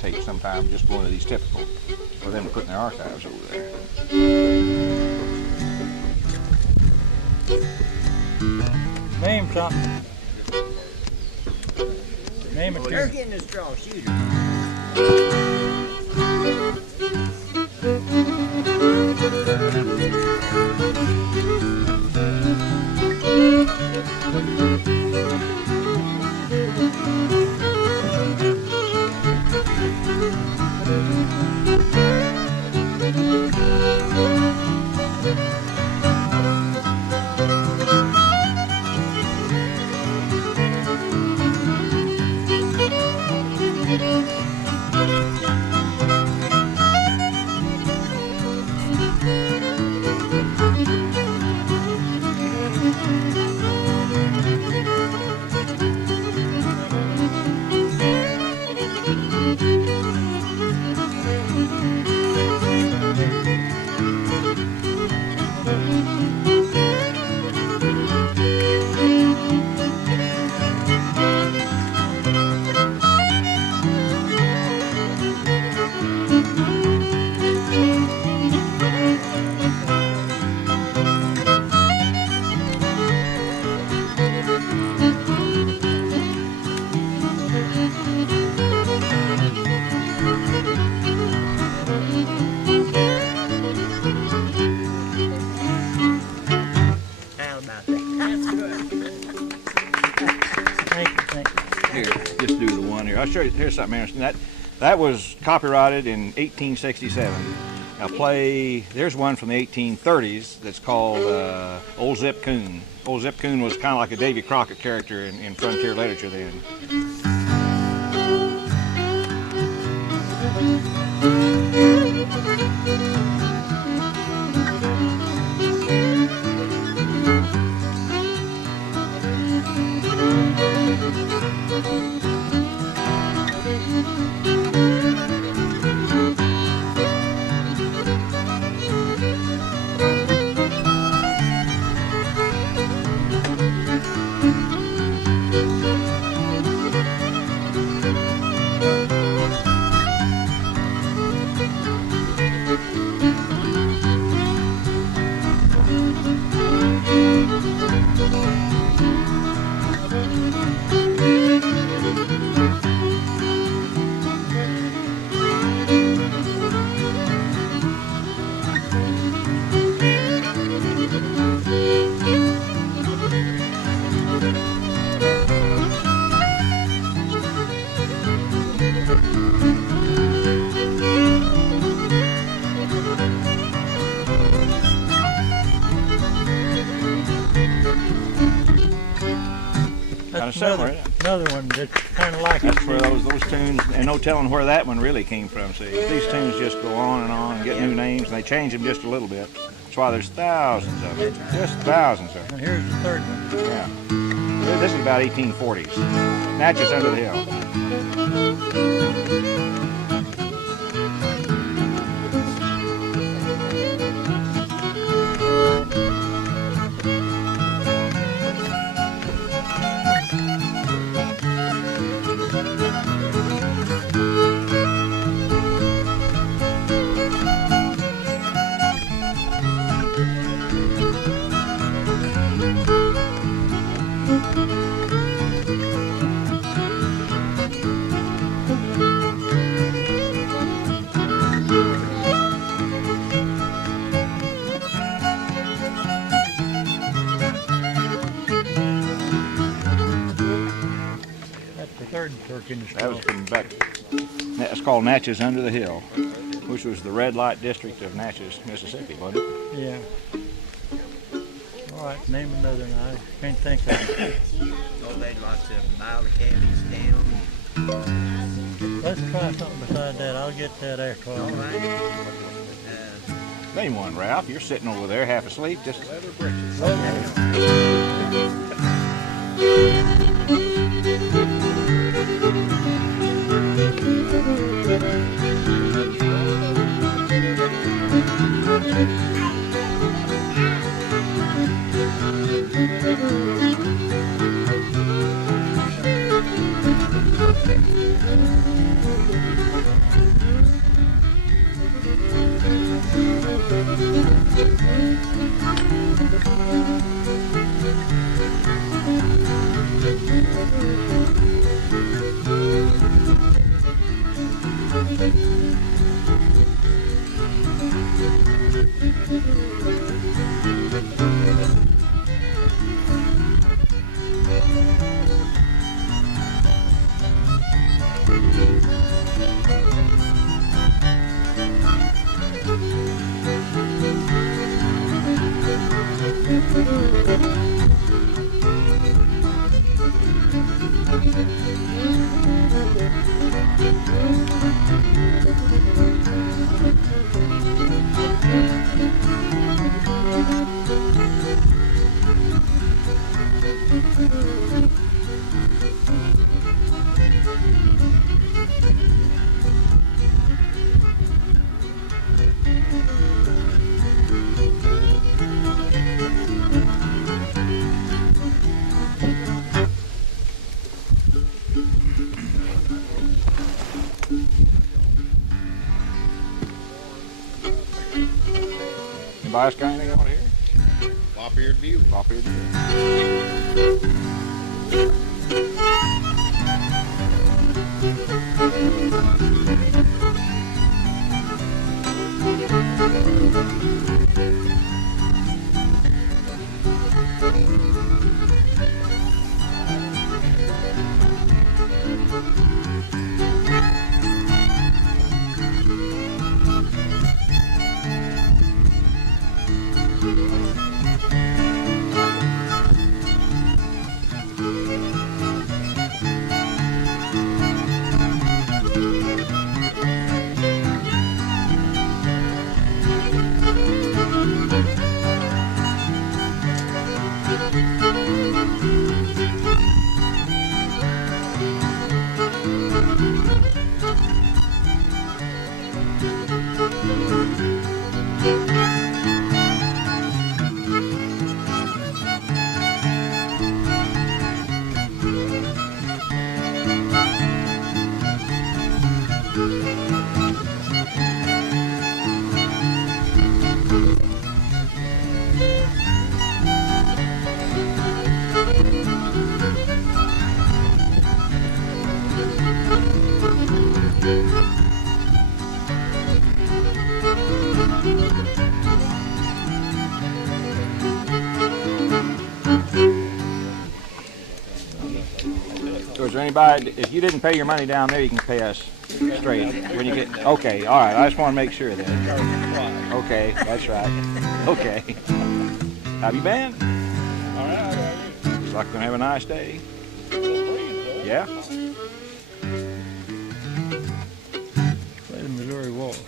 tape sometime, just one of these typical, for them to put in their archives over there. Name something. Name it. They're getting a straw shooter. I'll show you. Here's something interesting. That was copyrighted in 1867. Now there's one from the 1830s that's called Old Zip Coon. Old Zip Coon was kind of like a Davy Crockett character in frontier literature then. Another one that's kind of like that's where those tunes, and no telling where that one really came from. See, these tunes just go on and get new names, and they change them just a little bit. That's why there's thousands of them, just thousands of them. And here's the third one. Yeah, this is about 1840s. Nachez Under the Hill. That was from back. That's called Nachez Under the Hill, which was the red light district of Natchez, Mississippi, wasn't it? Yeah. All right, name another one. I can't think of it. Oh, they lots of mild cabins down. Let's try something beside that. I'll get that after all. All right. Name one, Ralph. You're sitting over there half asleep. Just Leather Britches. Anybody else got anything I want to hear? Lop-eared mule. Lop-eared mule. So is there anybody, if you didn't pay your money down there, you can pay us straight when you get, okay, all right, I just want to make sure then. Okay, that's right. Okay. How have you been? All right. Looks like we're gonna have a nice day. Yeah? Play the Missouri Waltz.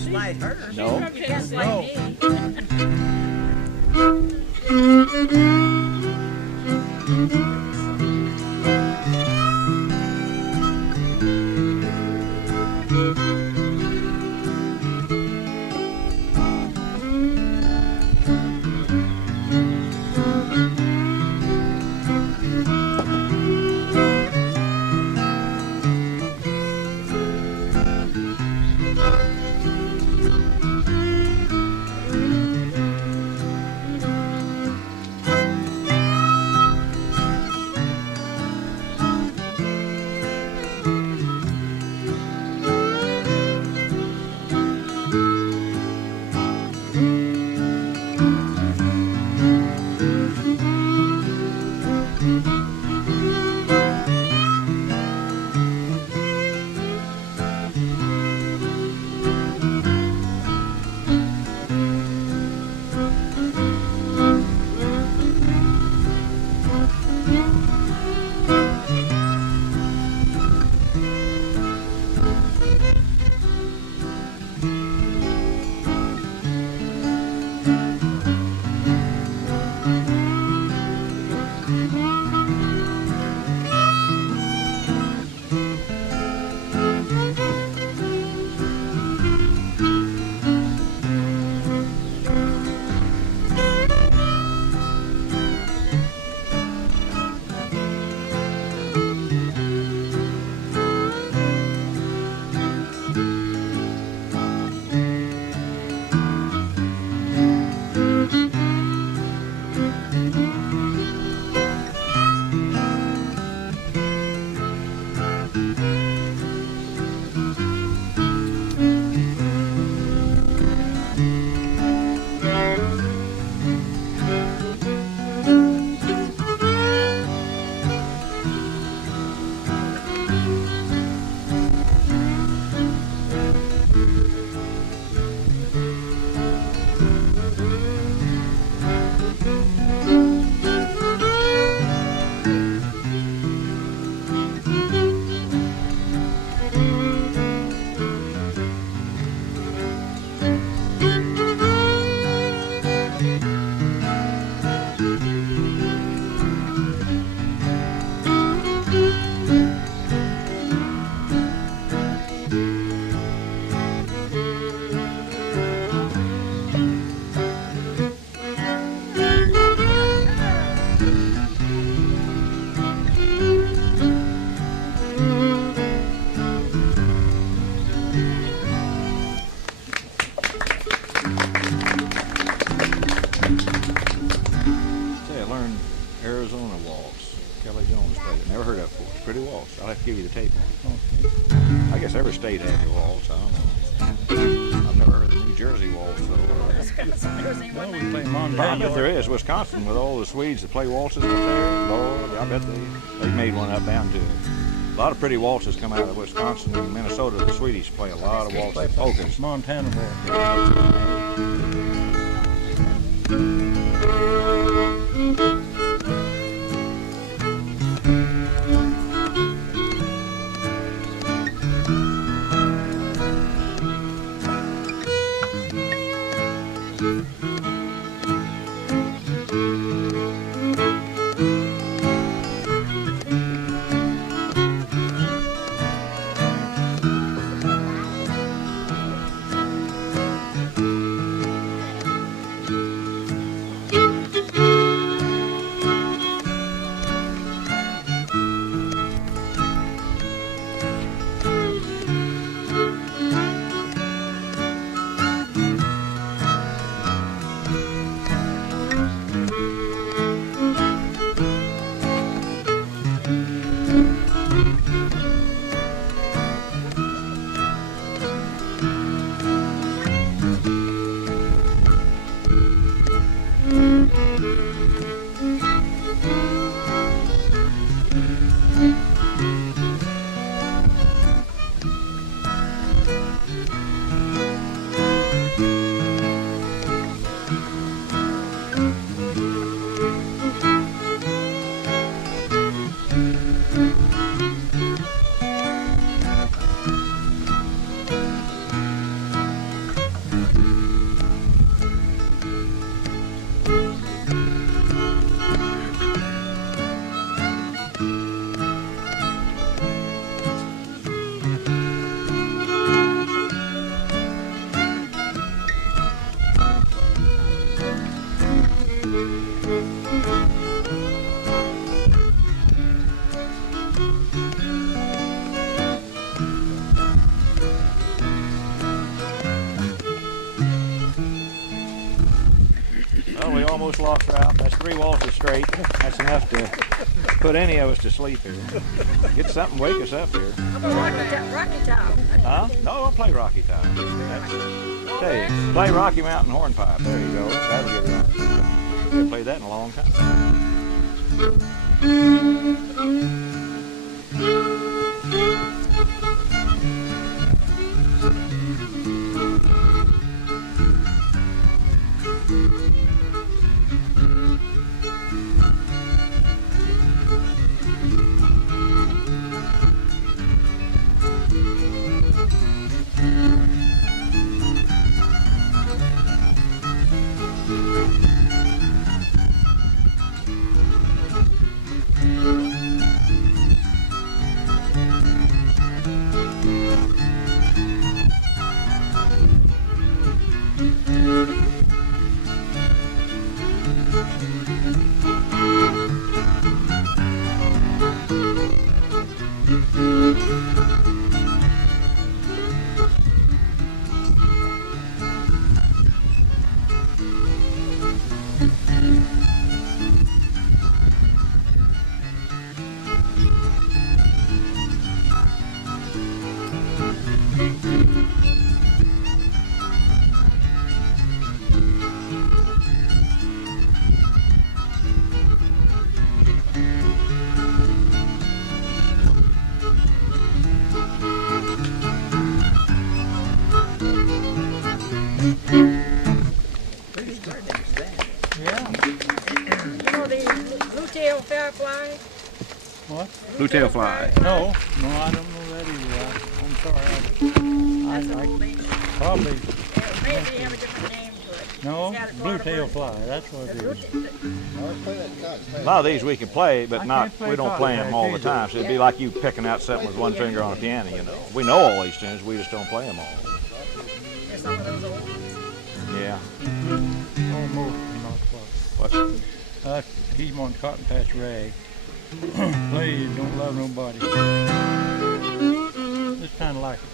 slight hers. No. You can't slide me. Pretty Waltz. I'll have to give you the tape on it. Okay. I guess every state has a waltz. I don't know. I've never heard of the New Jersey waltz, though. Well, we play Montana. I bet there is. Wisconsin, with all the Swedes that play waltzes up there, Lord, I bet they've made one up down to it. A lot of pretty waltzes come out of Wisconsin and Minnesota. The Swedish play a lot of waltzes. Polkas. Montana waltz. almost lost route. That's 3 waltzes straight. That's enough to put any of us to sleep here. Get something, wake us up here. How about Rocky Top? Huh? No, don't play Rocky Top. Tell you, play Rocky Mountain Hornpipe. There you go. That'll get it right. We haven't played that in a long time. Blue-tail fly. No, I don't know that either. I'm sorry. Probably. Maybe they have a different name to it. No, It's got a blue-tail broader fly. That's what it is. A lot of these we can play, but I not. can't play We don't play them cotton all the patch time. So it'd be like you picking out something with one finger on a piano. You know, we know all these tunes. We just don't play them all. There's some of those old ones. Yeah. Almost not close. What? He's on Cotton Patch Rag. Please don't love nobody. Just kind of like it.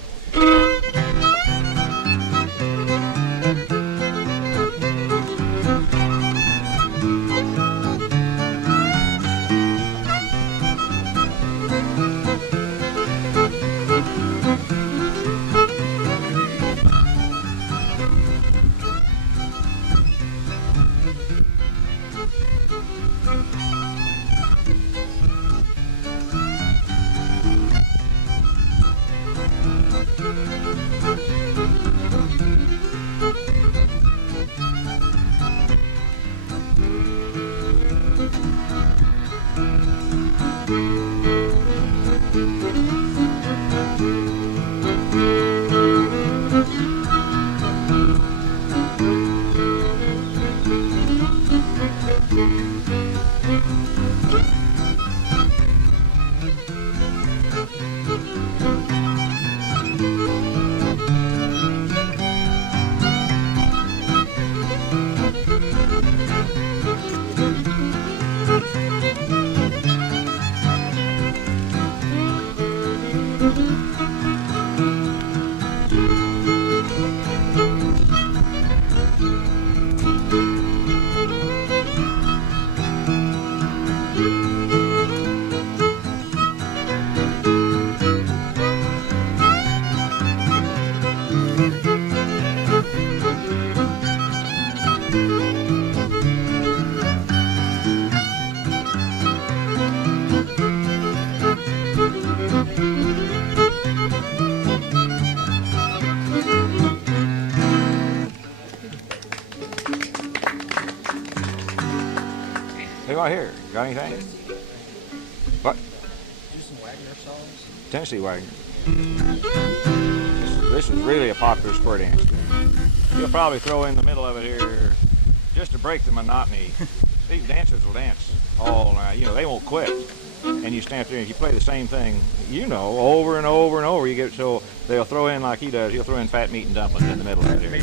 Right here. Got anything? What? Do some Wagoner songs. Tennessee Wagoner. This is really a popular square dance. You'll probably throw in the middle of it here just to break the monotony. These dancers will dance all night. You know, they won't quit. And you stand there and you play the same thing, you know, over and over and over. You get so they'll throw in like he does. He'll throw in fat meat and dumplings in the middle of it here.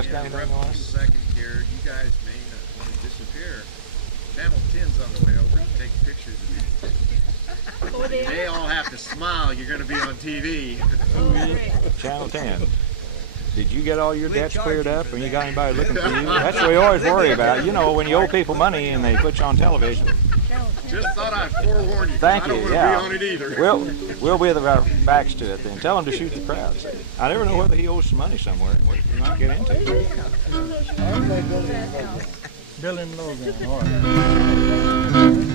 West got anything on? Second here, you guys may not want to disappear. Channel 10's on the way over to take pictures of you. They all have to smile. You're going to be on TV. Channel 10. Did you get all your debts cleared up, or you got anybody looking for you? That's what we always worry about. You know, when you owe people money and they put you on television. Just thought I'd forewarn you. Thank I don't you. want to Yeah. be on it either. We'll be with our backs to it then. Tell them to shoot the crowd. I never know whether he owes some money somewhere. What you might get into. Billy and Lowground, all right.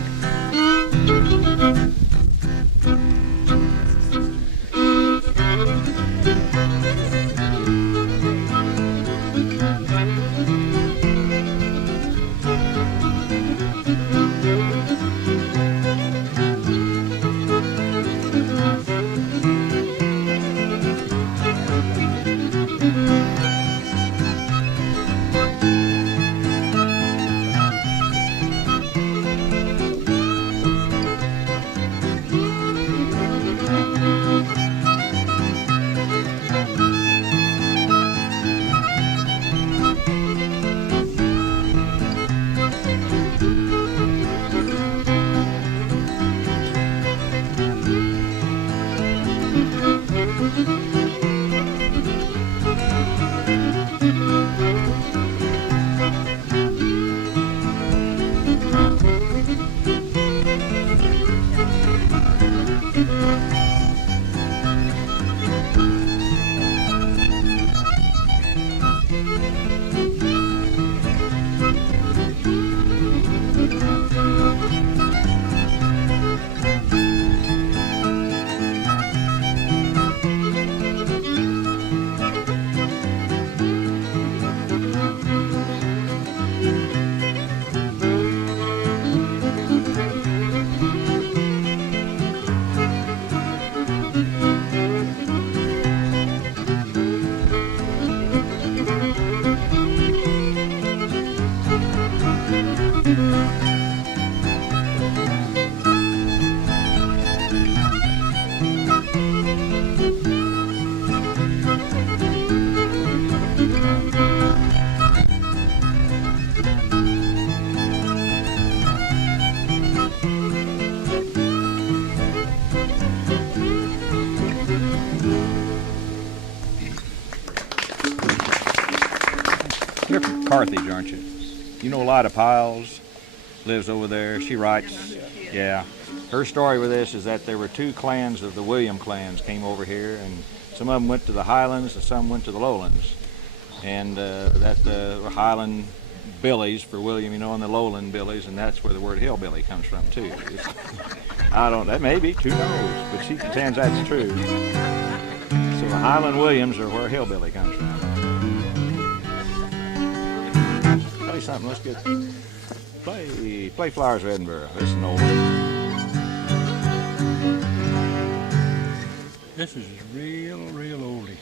You're from Carthage, aren't you? You know a lot of Piles, lives over there. She writes, yeah. Her story with this is that there were two clans of the William clans came over here, and some of them went to the Highlands and some went to the Lowlands. And that were Highland Billies for William, you know, and the Lowland Billies, and that's where the word hillbilly comes from too. I don't, that may be, who knows, but she contends that's true. So the Highland Williams are where hillbilly comes from. Play something, let's get, play Flowers of Edinburgh. This is an old one. This is real oldie.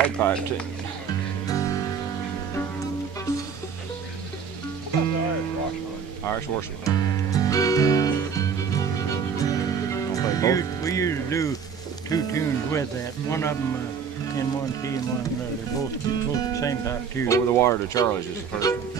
bagpipe tune. Irish worship. We usually do 2 tunes with that. One of them in one key and one another. Both the same type tune. Over the Wire to Charlie's is the first one.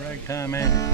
Ragtime Annie.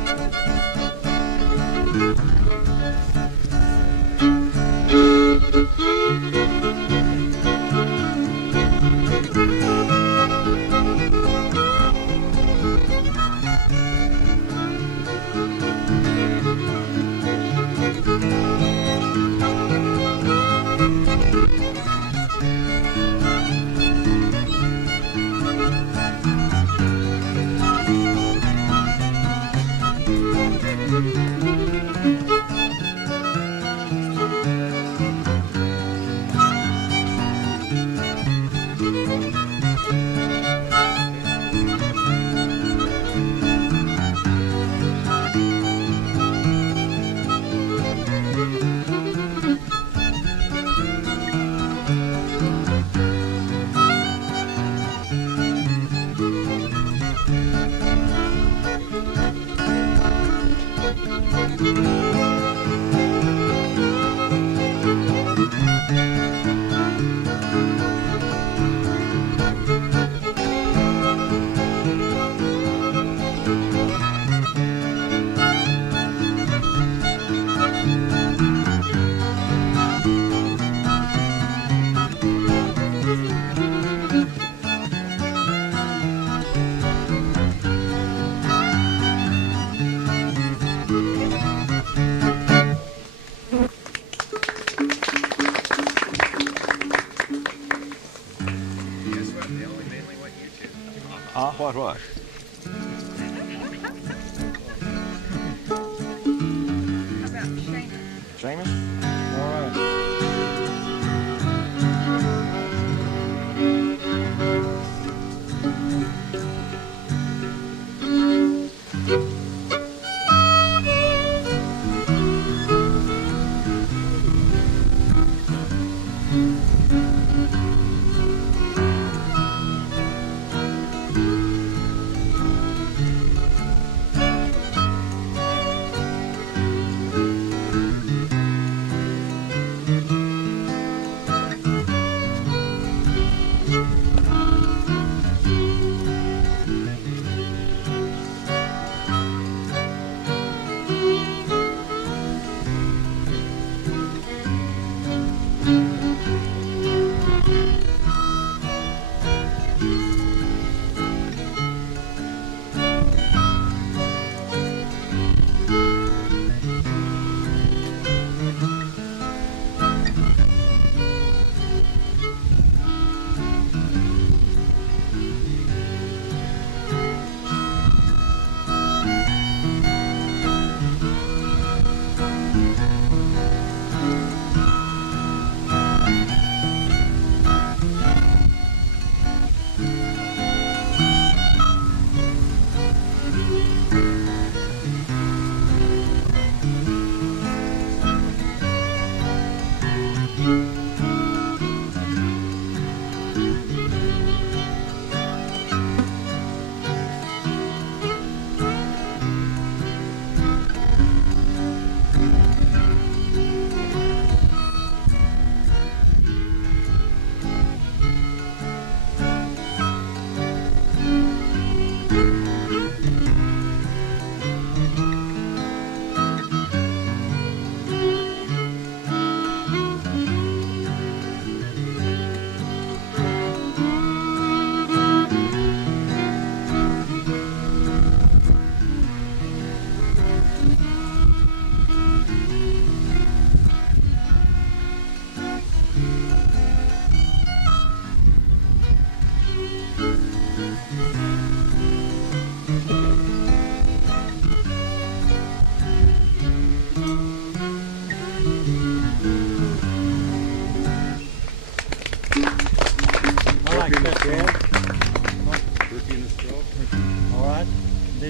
What? How about Shana? Seamus? All right.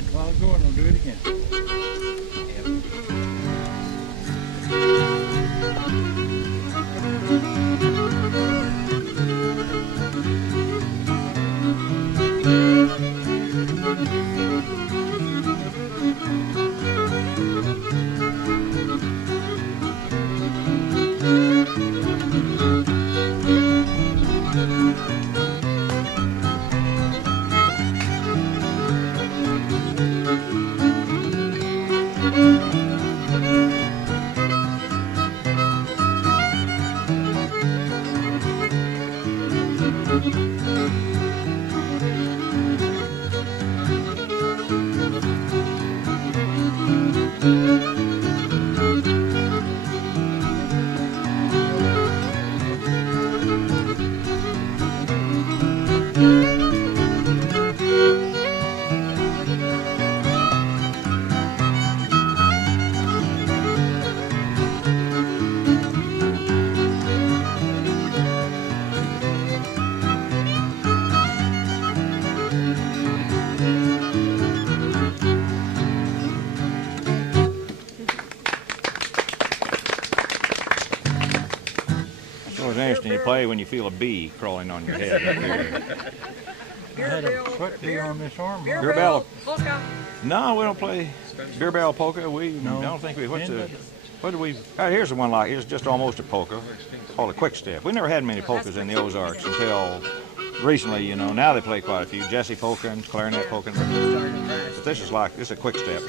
did a while ago, and I'll do it again. Interesting, you play when you feel a bee crawling on your head. I had a foot bee on this arm. Beer barrel. Polka. No, we don't play beer barrel polka. We No. don't think we. What do we? Here's the one like. Here's just almost a polka, called a quick step. We never had many polkas in the Ozarks until recently. You know, now they play quite a few. Jesse polka and clarinet polka. But this is a quick step.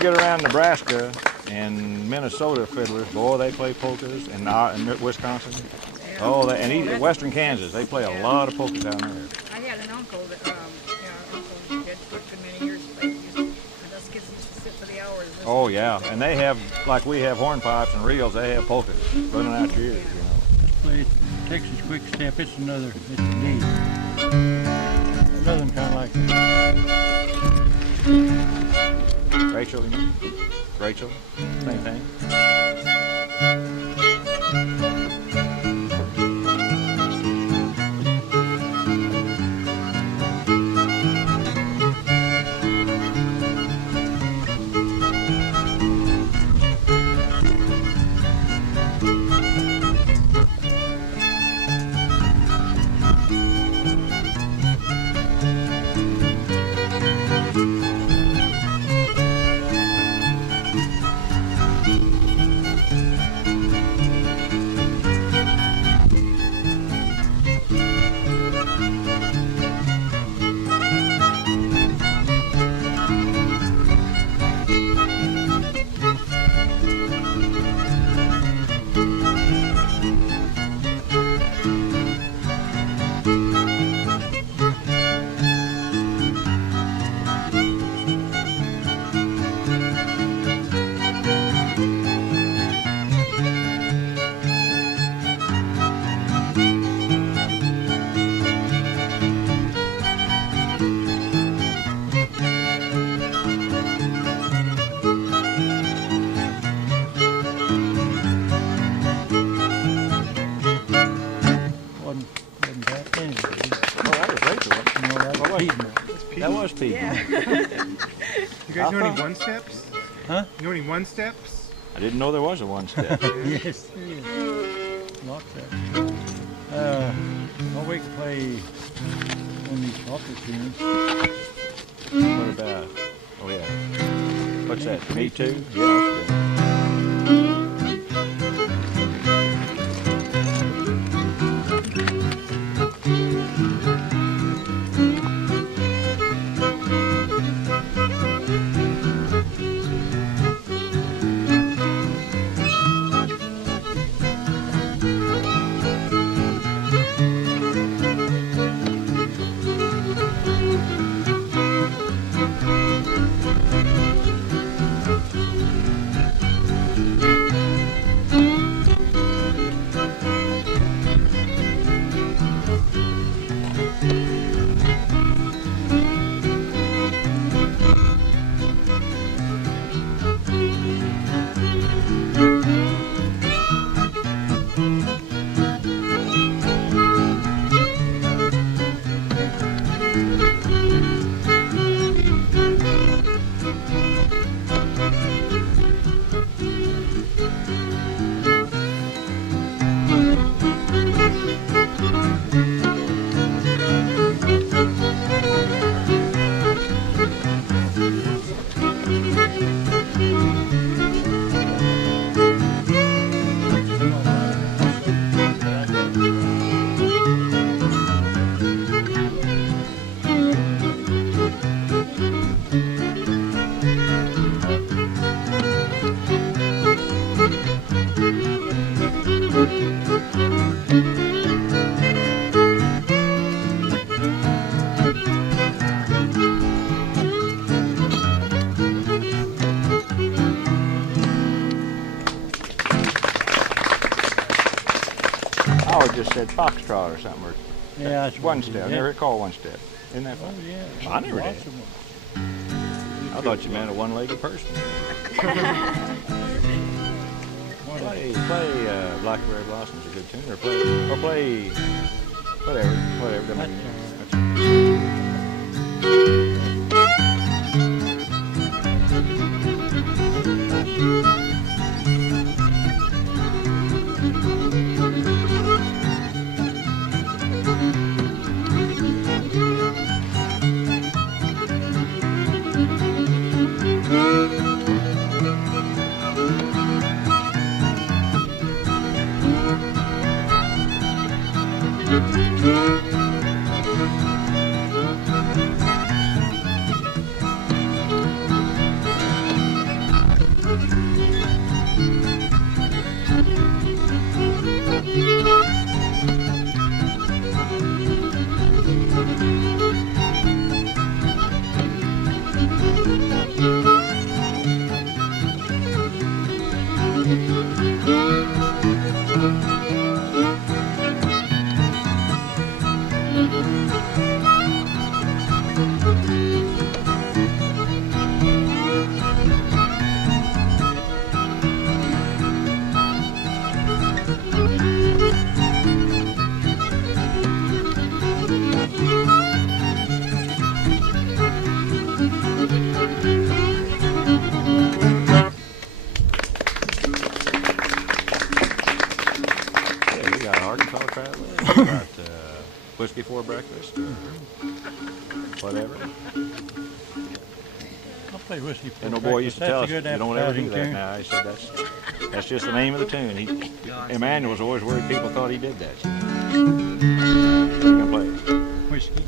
Get around Nebraska and Minnesota fiddlers, boy, they play polkas, and Wisconsin. Oh, and Western Kansas, they play a lot of polkas down there. I had an uncle that, uncle did for many years. And us kids used to sit for the hours. Oh yeah, and they have, like we have hornpipes and reels, they have polkas running out your ears, you know. Play Texas quick step. It's a D. Another one kind of like that. Rachel, you mean? Rachel, same thing. You guys know Alpha? any one steps? Huh? You know any one steps? I didn't know there was a one step. Yes, there is. Lots of. Well, we can play one of these popular tunes. What about? Oh yeah. What's that? Me too? Yeah, that's good. Just said foxtrot or something, or Yeah, that's one what we step. I did. never heard called one step. Isn't that Oh, fun? yeah. I never Lots did. of them. I thought you meant a one-legged person. play Blackberry Blossom's a good tune, or play whatever. Doesn't matter. Whiskey for breakfast, or whatever. I'll play whiskey for And old boy used to tell us, you That's a good don't ever do appetizing that now. He said that's just the name of the tune. Emmanuel was always worried people thought he did that. You can play it. tune. Whiskey.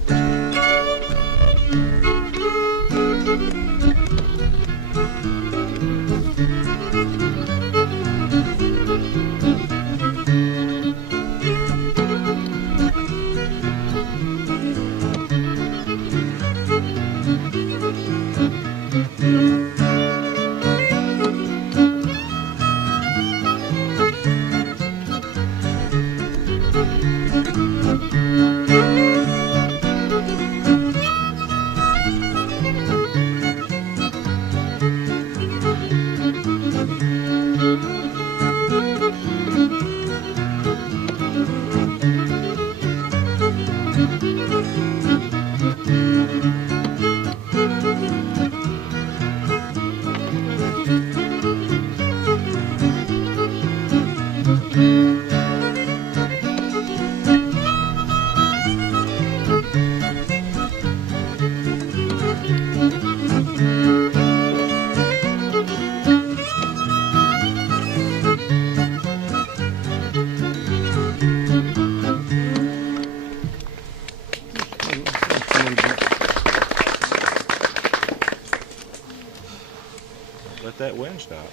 let that wind stop.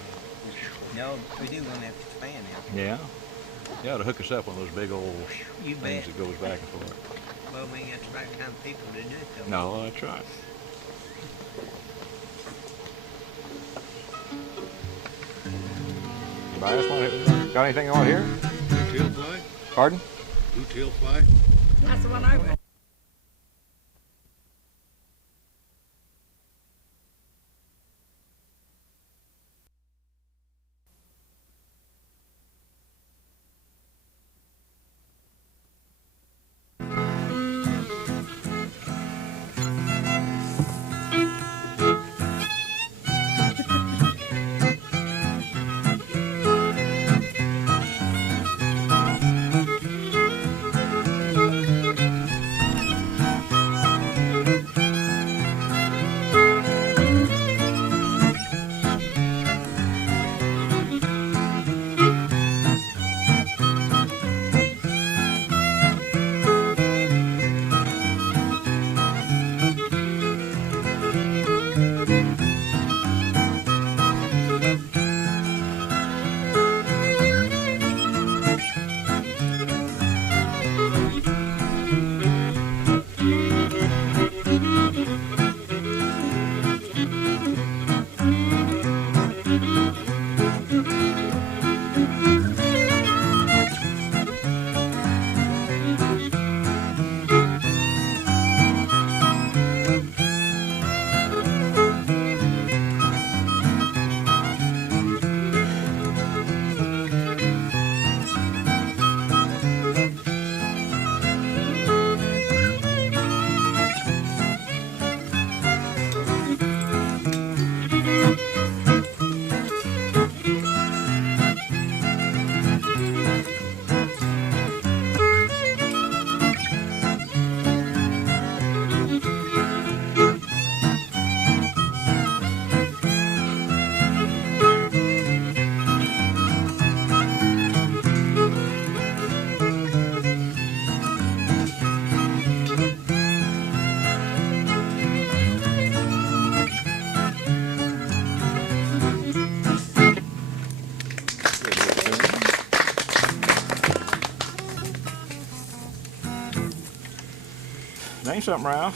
No, we do want to have to fan out. Yeah. You ought to hook us up one of those big old You things bet. that goes back and forth. Well, we ain't got the right kind of people to do it though. No, that's right. Anybody else got anything on here? Blue-tail fly? Pardon? Blue-tail fly? That's the one I want. Name something, Ralph.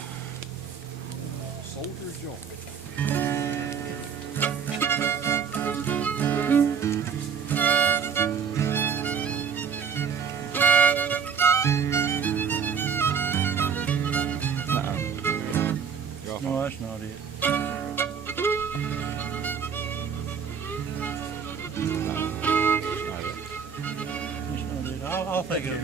Soldier Joy. No, that's not it. That's not it. I'll think of it.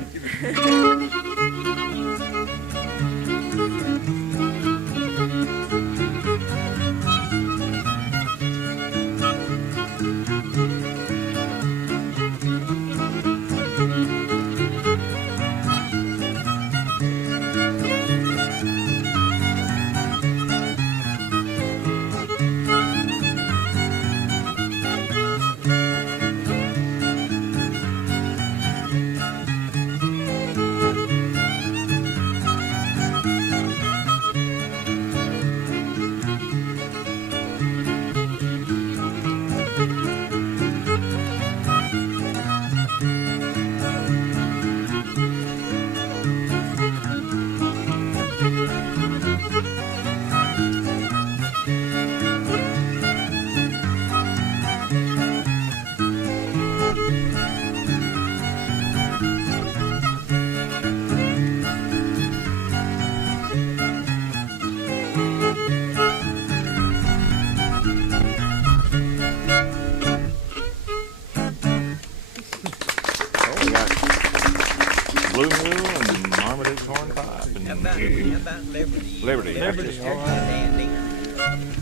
Blue Mule and Armitage Hornpipe and How about Liberty? Liberty. Liberty, all right. Dandy.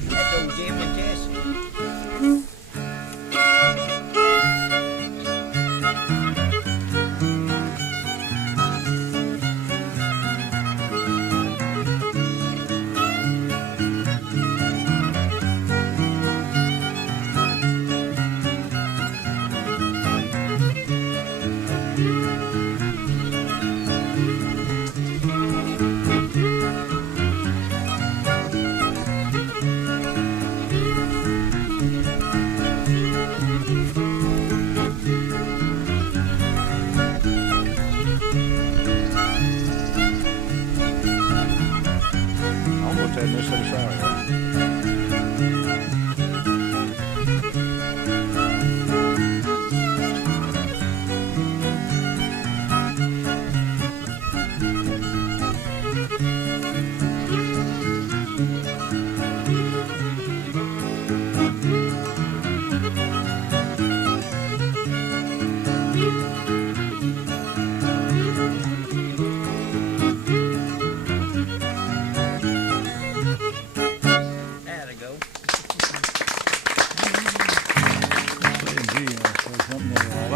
That's old Jim and Jesse.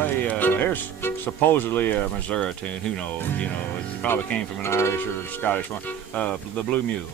play, here's supposedly a Missouri tune. Who knows? You know, it probably came from an Irish or Scottish one. The Blue Mule.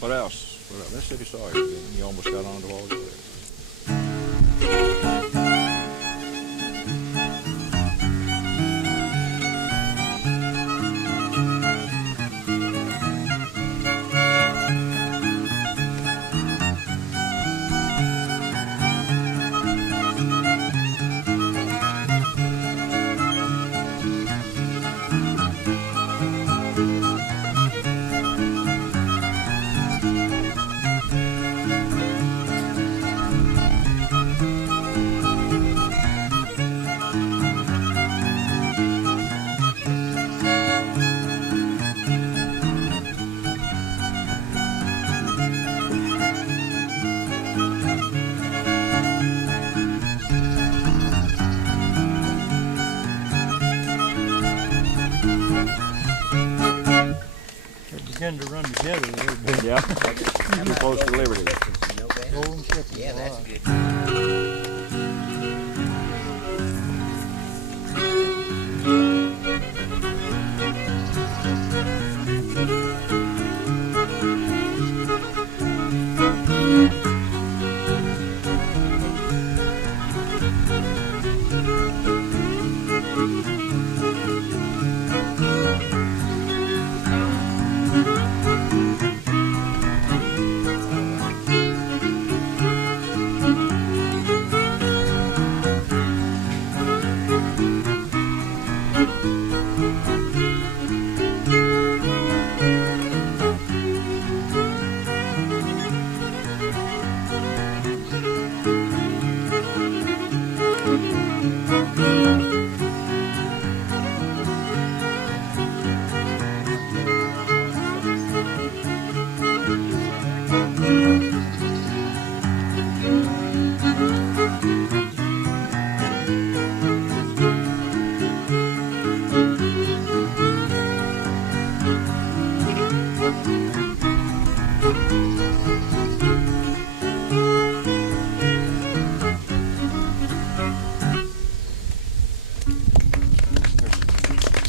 What else? Mississippi Sawyer. You almost got on to all the lyrics. Begin to run together a little bit. Yeah. Too close to Liberty. Golden Slipper. Yeah, that's good.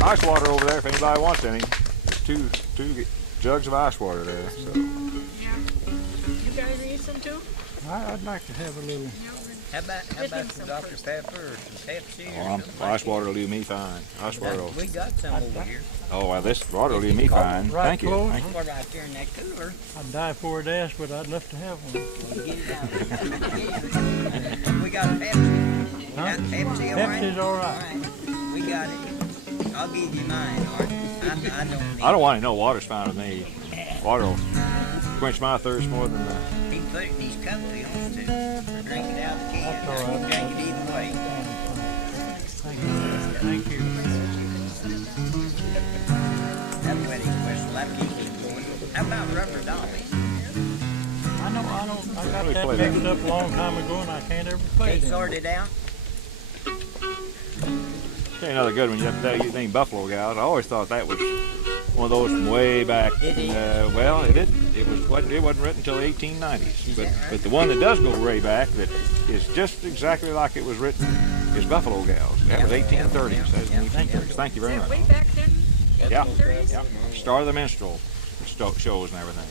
Ice water over there if anybody wants any. There's two jugs of ice water there. So. Yeah. You guys need some too? I'd like to have a little. How about some Dr. Pepper or some Pepsi or something Ice like water will do me fine. Ice water will. We got some over here. Oh, well, this water will do me fine. Right Thank you. close. Thank you. We're right there in that cooler. I'd die for it, ask, but I'd love to have one. We'll get it out. We got Pepsi. Huh? Got Pepsi, all right? Pepsi's all right. All right. We got it. I'll give you mine, all right? I don't want it. No, water's fine with me. Water will quench my thirst more than the. He put it in these cups he wants to. Drink it out of the can. That's all right. Drink it either way. Thank you. Thank you. That's what he was. How about rubber dollies? I know I got Really that play that. mixed up a long time ago, and I can't ever play They it anymore. sorted out. Tell you another good one. You have that named Buffalo Gals. I always thought that was one of those from way back. Did he? Well, it didn't. It wasn't written until the 1890s. Is But that right? but the one that does go way back that is just exactly like it was written is Buffalo Gals. That was 1830s. That was in 1830s. Thank you very Is that much. way back then? Yeah. 1830s? Yeah. Star of the Minstrel shows and everything.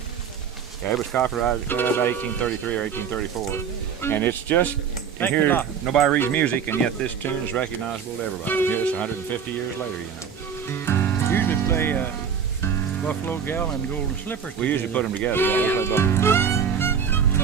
Yeah, it was copyrighted about 1833 or 1834, and it's just. And Thank you a here, lot. nobody reads music, and yet this tune is recognizable to everybody. Here, it's 150 years later, you know. Usually play Buffalo Gal and Golden Slippers. We usually put together. them together. Yeah, we play both.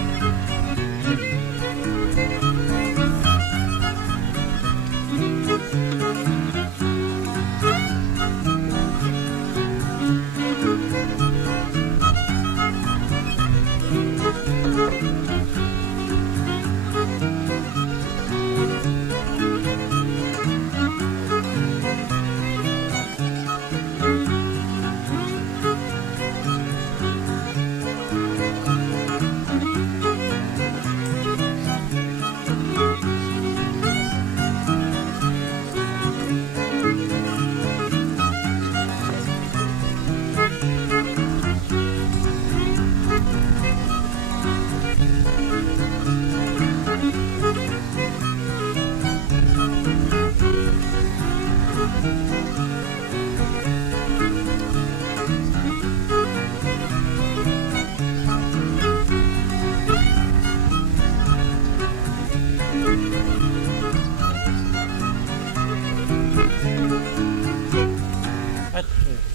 That's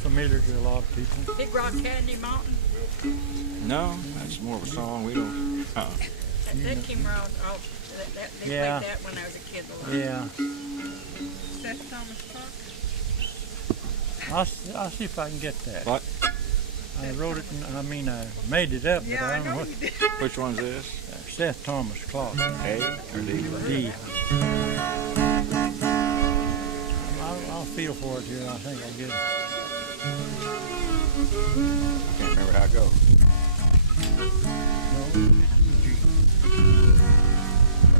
familiar to a lot of people. Big Rock Candy Mountain? No, that's more of a song. We don't. That came around. Oh, they Yeah. played that when I was a kid a lot. Yeah. Seth Thomas Clark? I'll see if I can get that. What? I wrote it, I made it up, but Yeah, I I don't know know what. you did. Which one's this? Seth Thomas Clark. A or D? D. I'll feel for it here. I think I'll get it. I can't remember how it goes. No, it's G.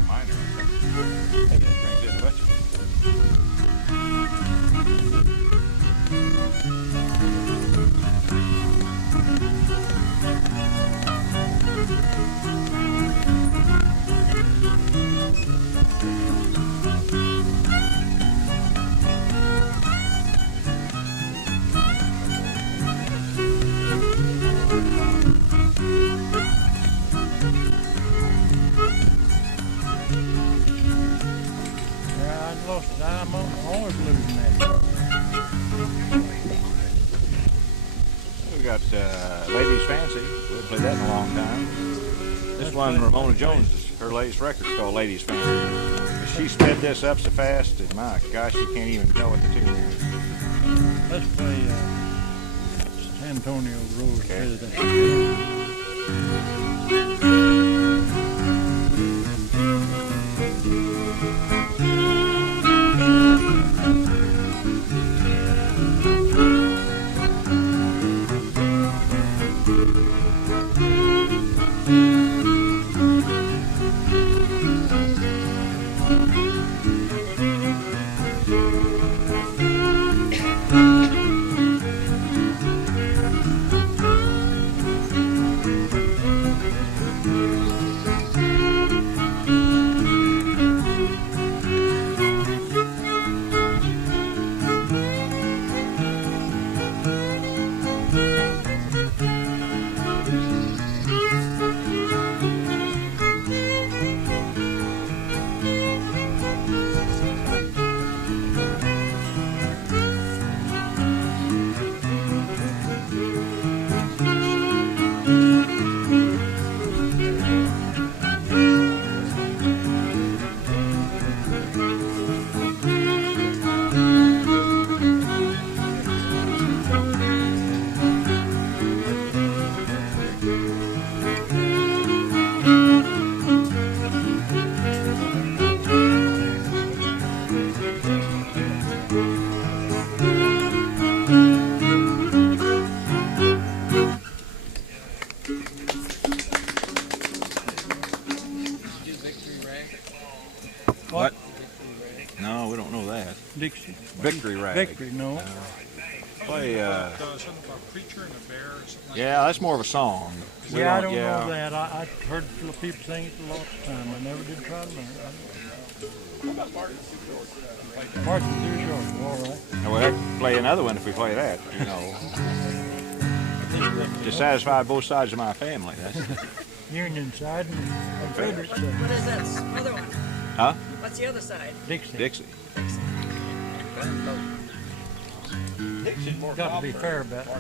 Minor. I think it brings in a bunch of. Yeah, I lost it. I'm always losing that. We got Ladies Fancy. We haven't played that in a long time. This one, Ramona Jones, her latest record is called Ladies Fancy. She sped this up so fast, and my gosh, you can't even tell what the tune is. Let's play San Antonio Rose Okay. President. Dixie. Victory Rag. Victory, no. Play, Something about a preacher and a bear or something like yeah, that's more of a song. We Yeah, I don't yeah. know that. I heard people sing it a lot of time. I never did try to learn. Martin Too Short, all right. And we'll have to play another one if we play that, you know. To satisfy both sides of my family. That's, Union side and Frederick side. What is that other one? huh? What's the other side? Dixie. Dixie. Got to be fair about it.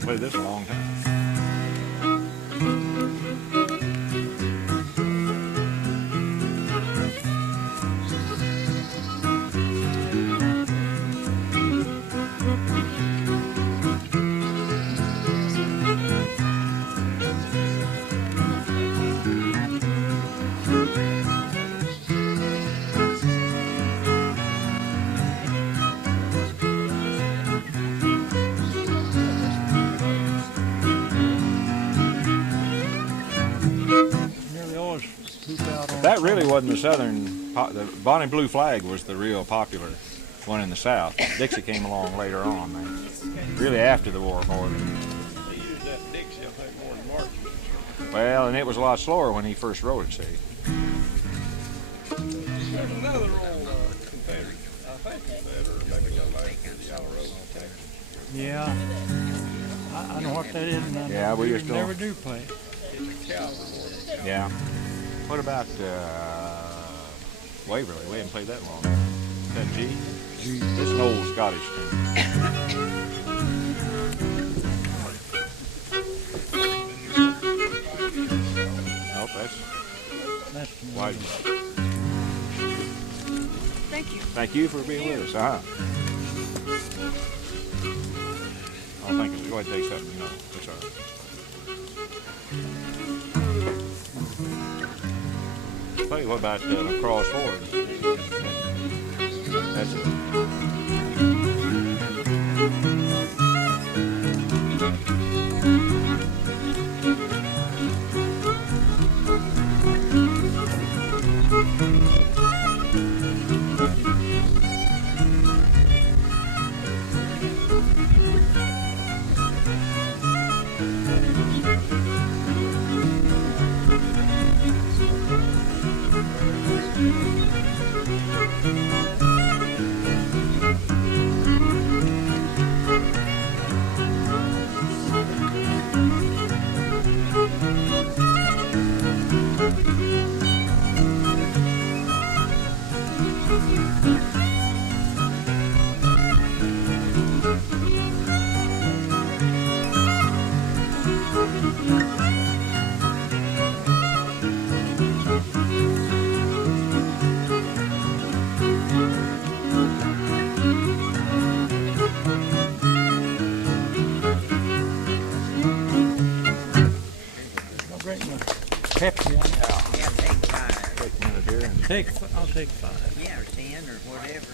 Play this a long time. That really wasn't the southern, the Bonnie Blue Flag was the real popular one in the South. Dixie came along later on, man. Really after the war more than. They used that Dixie, I think, more than March. Well, and it was a lot slower when he first wrote it, see. There's another old Confederate, I think Confederate, maybe got back to the Yellow Road on Texas. Yeah. I know what that is, and I Yeah, we used to never do play. It's a cavalry. Yeah. What about Waverly? We haven't played that long. Is that G? G. It's an old Scottish tune. Nope, that's White. Thank you. Thank you for being with us. I'll think it's go ahead and take something, you know. It's all right. Hey, what about Cross Ford? That's it. Pepsi. Yeah, take 5. Take a minute here. And I'll take 5. Yeah, or 10 or whatever.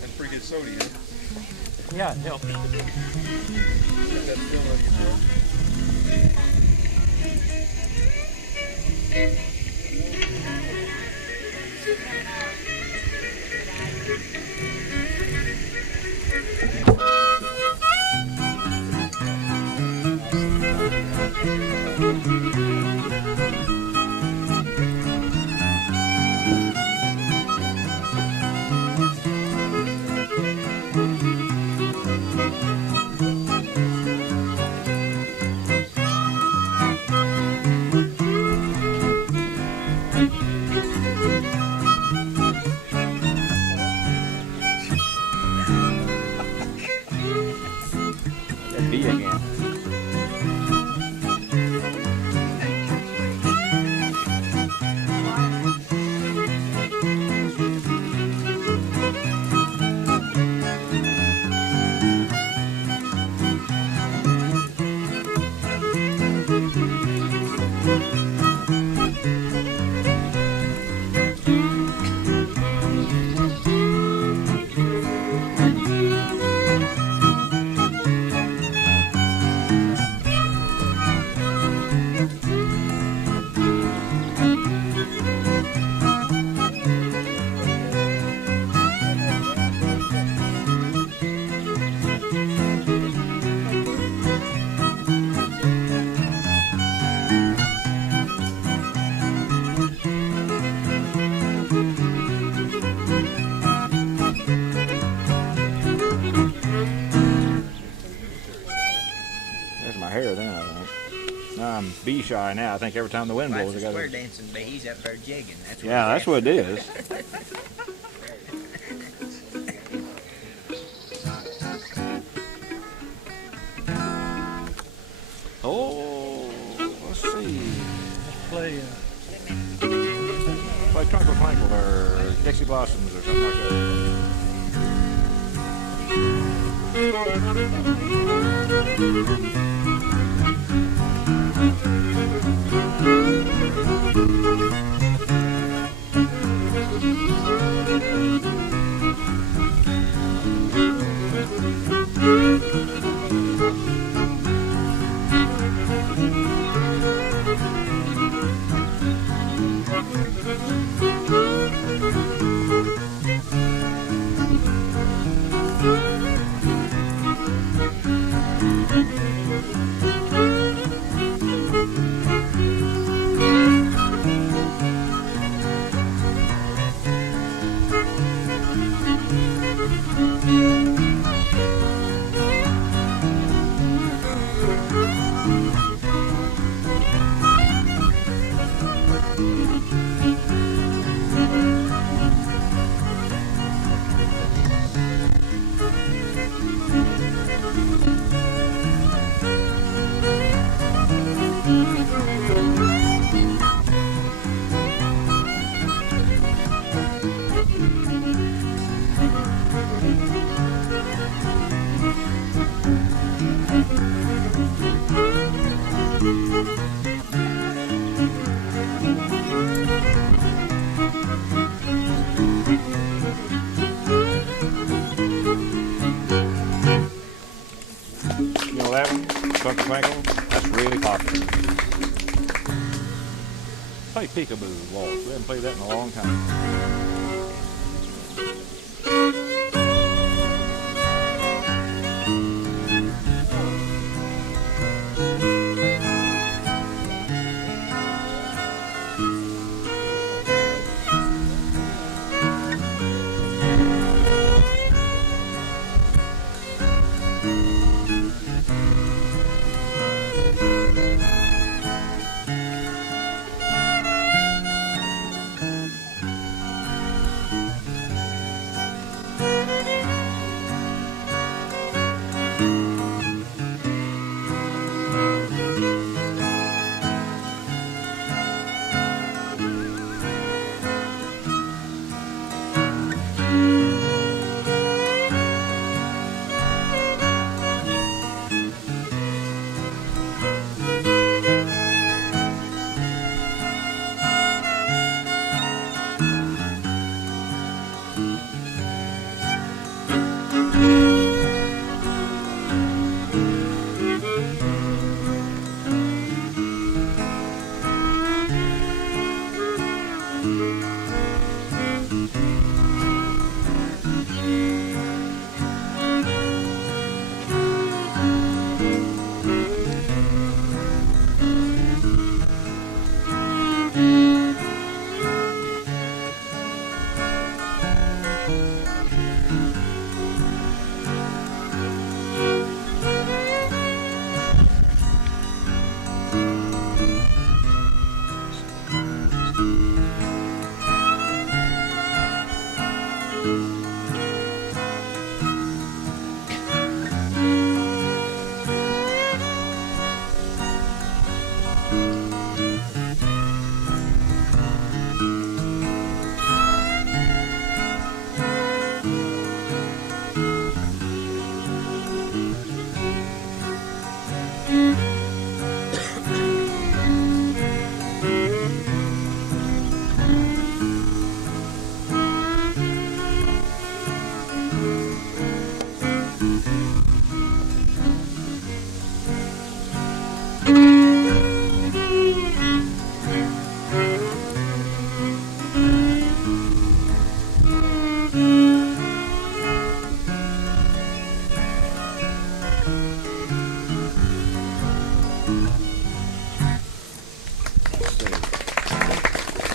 That's pretty good soda, huh? Yeah, help. Get that still on your mouth. that B again. I'm bee shy now. I think every time the wind blows, I got square to. dancing bees up there jigging. That's what Yeah, that's what it is. Oh, let's see. Play. Play Twinkle Twinkle or Dixie Blossoms or something like You know that one? Twinkle Twinkle? That's really popular. Play Peekaboo, Waltz. We haven't played that in a long time.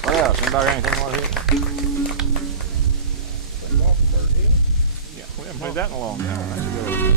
What else? Anybody got anything you want to hear? Play Walking Hill. Yeah, we haven't played that in a long time. That's a good one.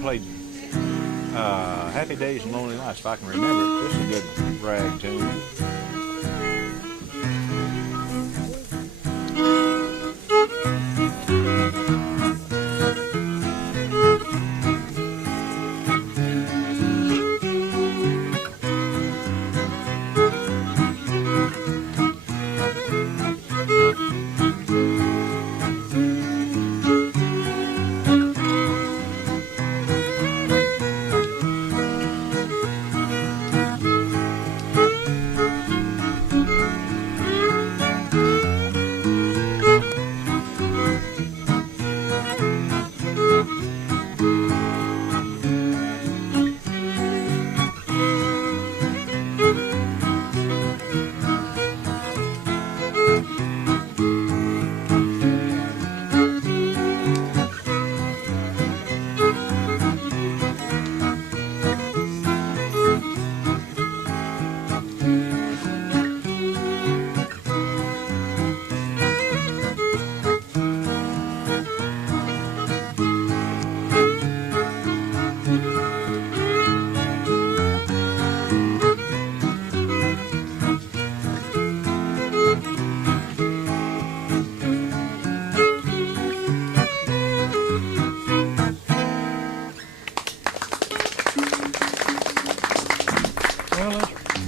Played Happy Days and Lonely Nights, if I can remember it. This is a good rag tune.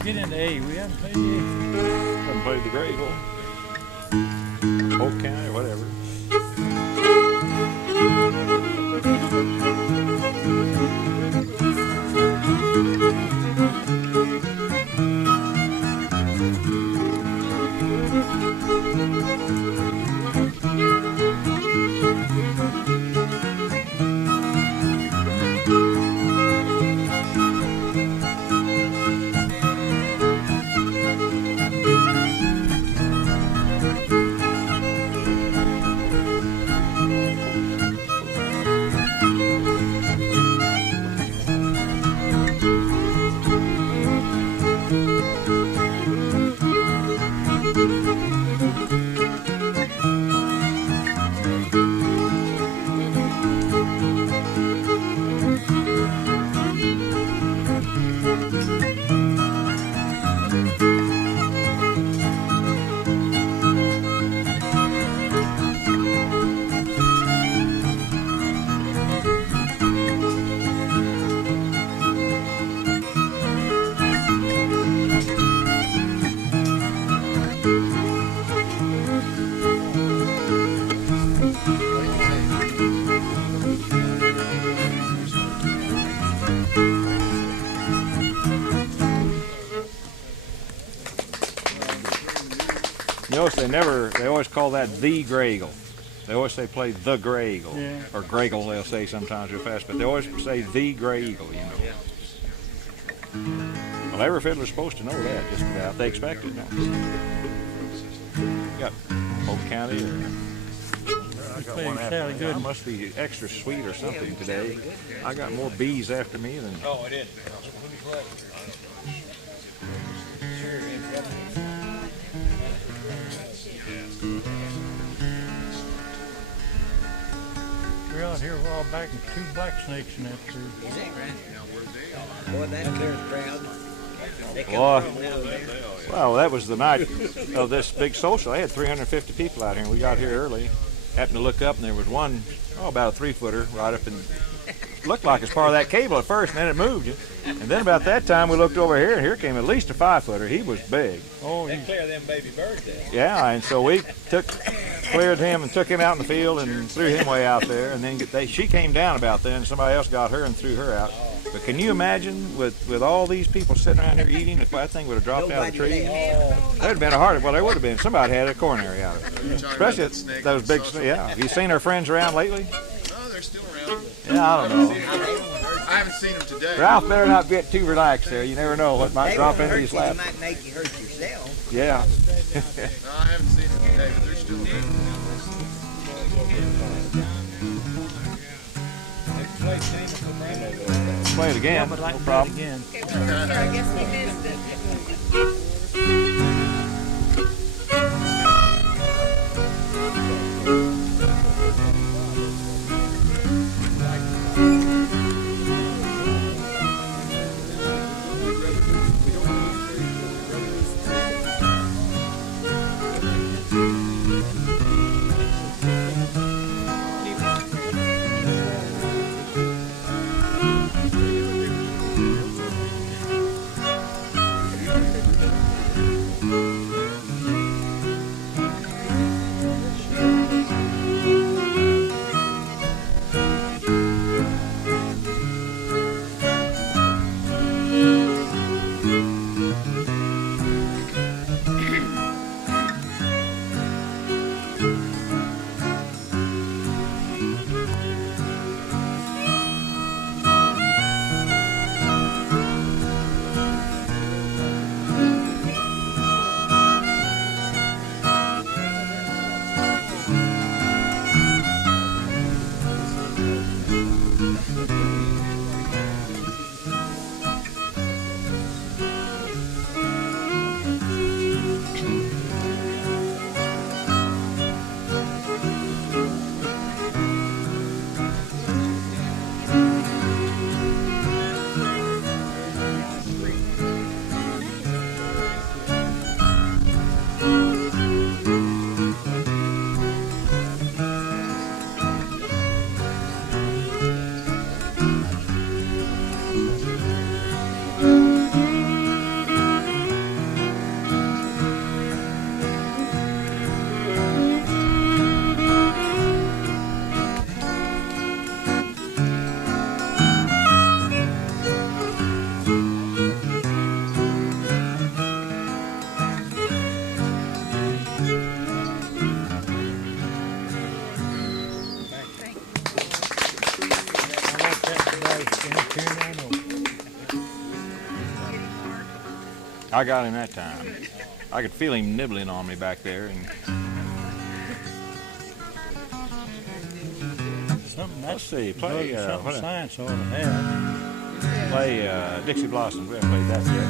Get into A. We haven't played A. Haven't played the Grayville, Polk County, or whatever. You notice they always call that the Gray Eagle. They always say play the Gray Eagle. Yeah. Or Gray Eagle, they'll say sometimes real fast, but they always say the Gray Eagle, you know. Well, every fiddler's supposed to know that, just about. They expect it, don't they? Got Polk County or... I got playing one after fairly me. good. I must be extra sweet or something today. I got more bees after me than... Oh, it is. We were out here a while back and 2 black snakes in that tree. Is that right? Boy, that clears crowd. They come Boy. from down there. Well, that was the night of this big social. They had 350 people out here, and we got here early. Happened to look up, and there was one, about a 3-footer, right up in... Looked like it's part of that cable at first, and then it moved. And then about that time, we looked over here, and here came at least a 5-footer. He was big. Oh, They clear them baby birds there. Yeah, and so we cleared him and took him out in the field and threw him way out there. And then she came down about then, and somebody else got her and threw her out. But can you imagine with all these people sitting around here eating, if that thing would have dropped out of the tree? There'd have been a heart. Well, there would have been. Somebody had a coronary out of it. Especially those big snakes. Yeah. Have you seen our friends around lately? No, they're still around. Yeah, I don't know. I haven't seen them today. Ralph better not get too relaxed there. You never know what might They drop won't into hurt his you, lap. it might make you hurt yourself. Yeah. No, I haven't seen them today, but they're still around. Play it again. I'd like No to problem. do it again. Okay, well, sure, I guess we missed it. I got him that time. I could feel him nibbling on me back there. And let's see, play something science ought to have. play Dixie Blossoms. We haven't played that yet.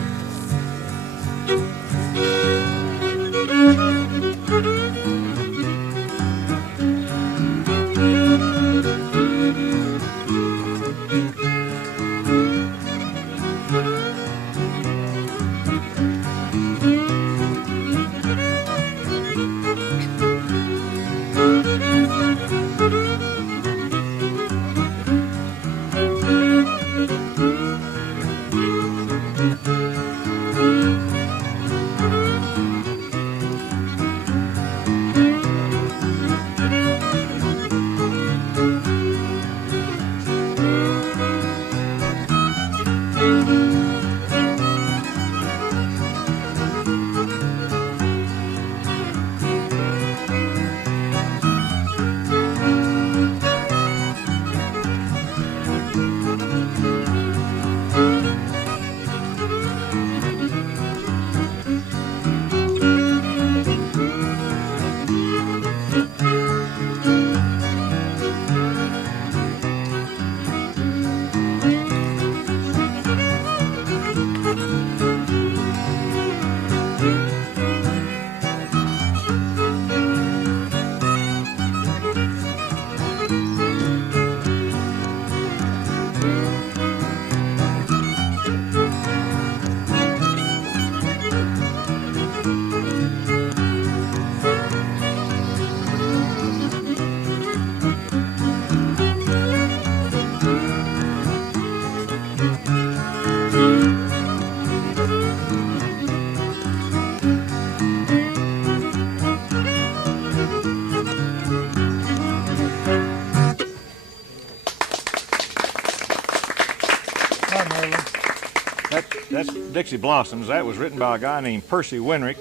that's Dixie Blossoms. That was written by a guy named Percy Winrick,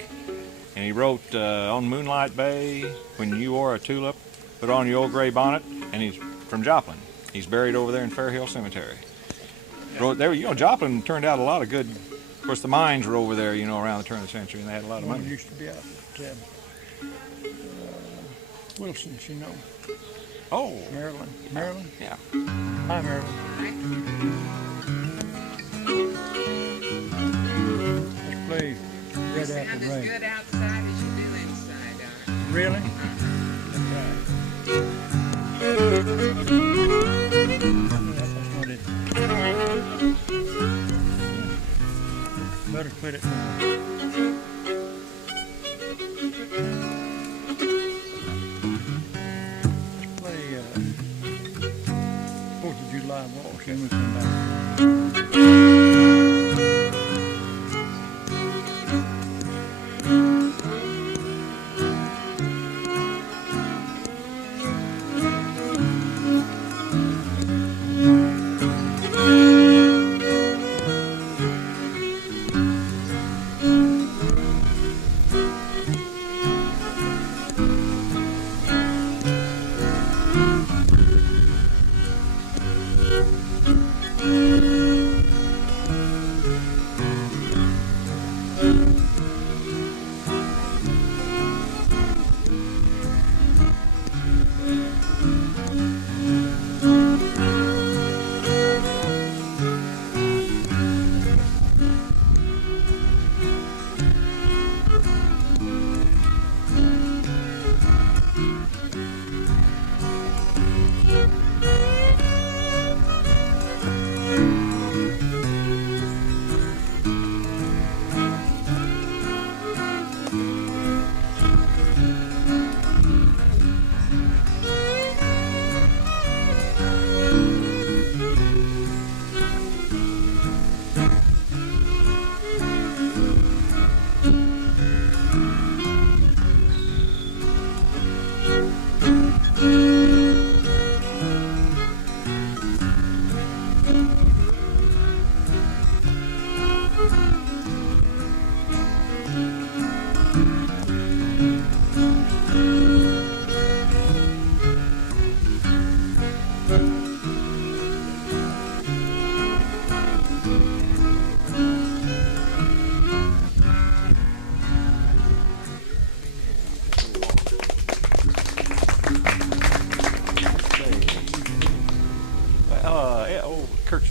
and he wrote on Moonlight Bay, When You Wore a Tulip, Put on Your Old Gray Bonnet, and he's from Joplin. He's buried over there in Fair Hill Cemetery. Wrote there, you know, Joplin turned out a lot of good. Of course, the mines were over there, you know, around the turn of the century, and they had a lot of One money. used to be out at Wilson's, you know. Oh, Maryland. Maryland? yeah. Hi, Maryland. Let's play Red Sound Apple as Rain. good outside as you do inside, Really? That's not it. Better quit it now. Let's play 4th of July Waltz, then we come back.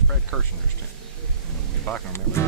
Fred Kirshner's tune, if I can remember.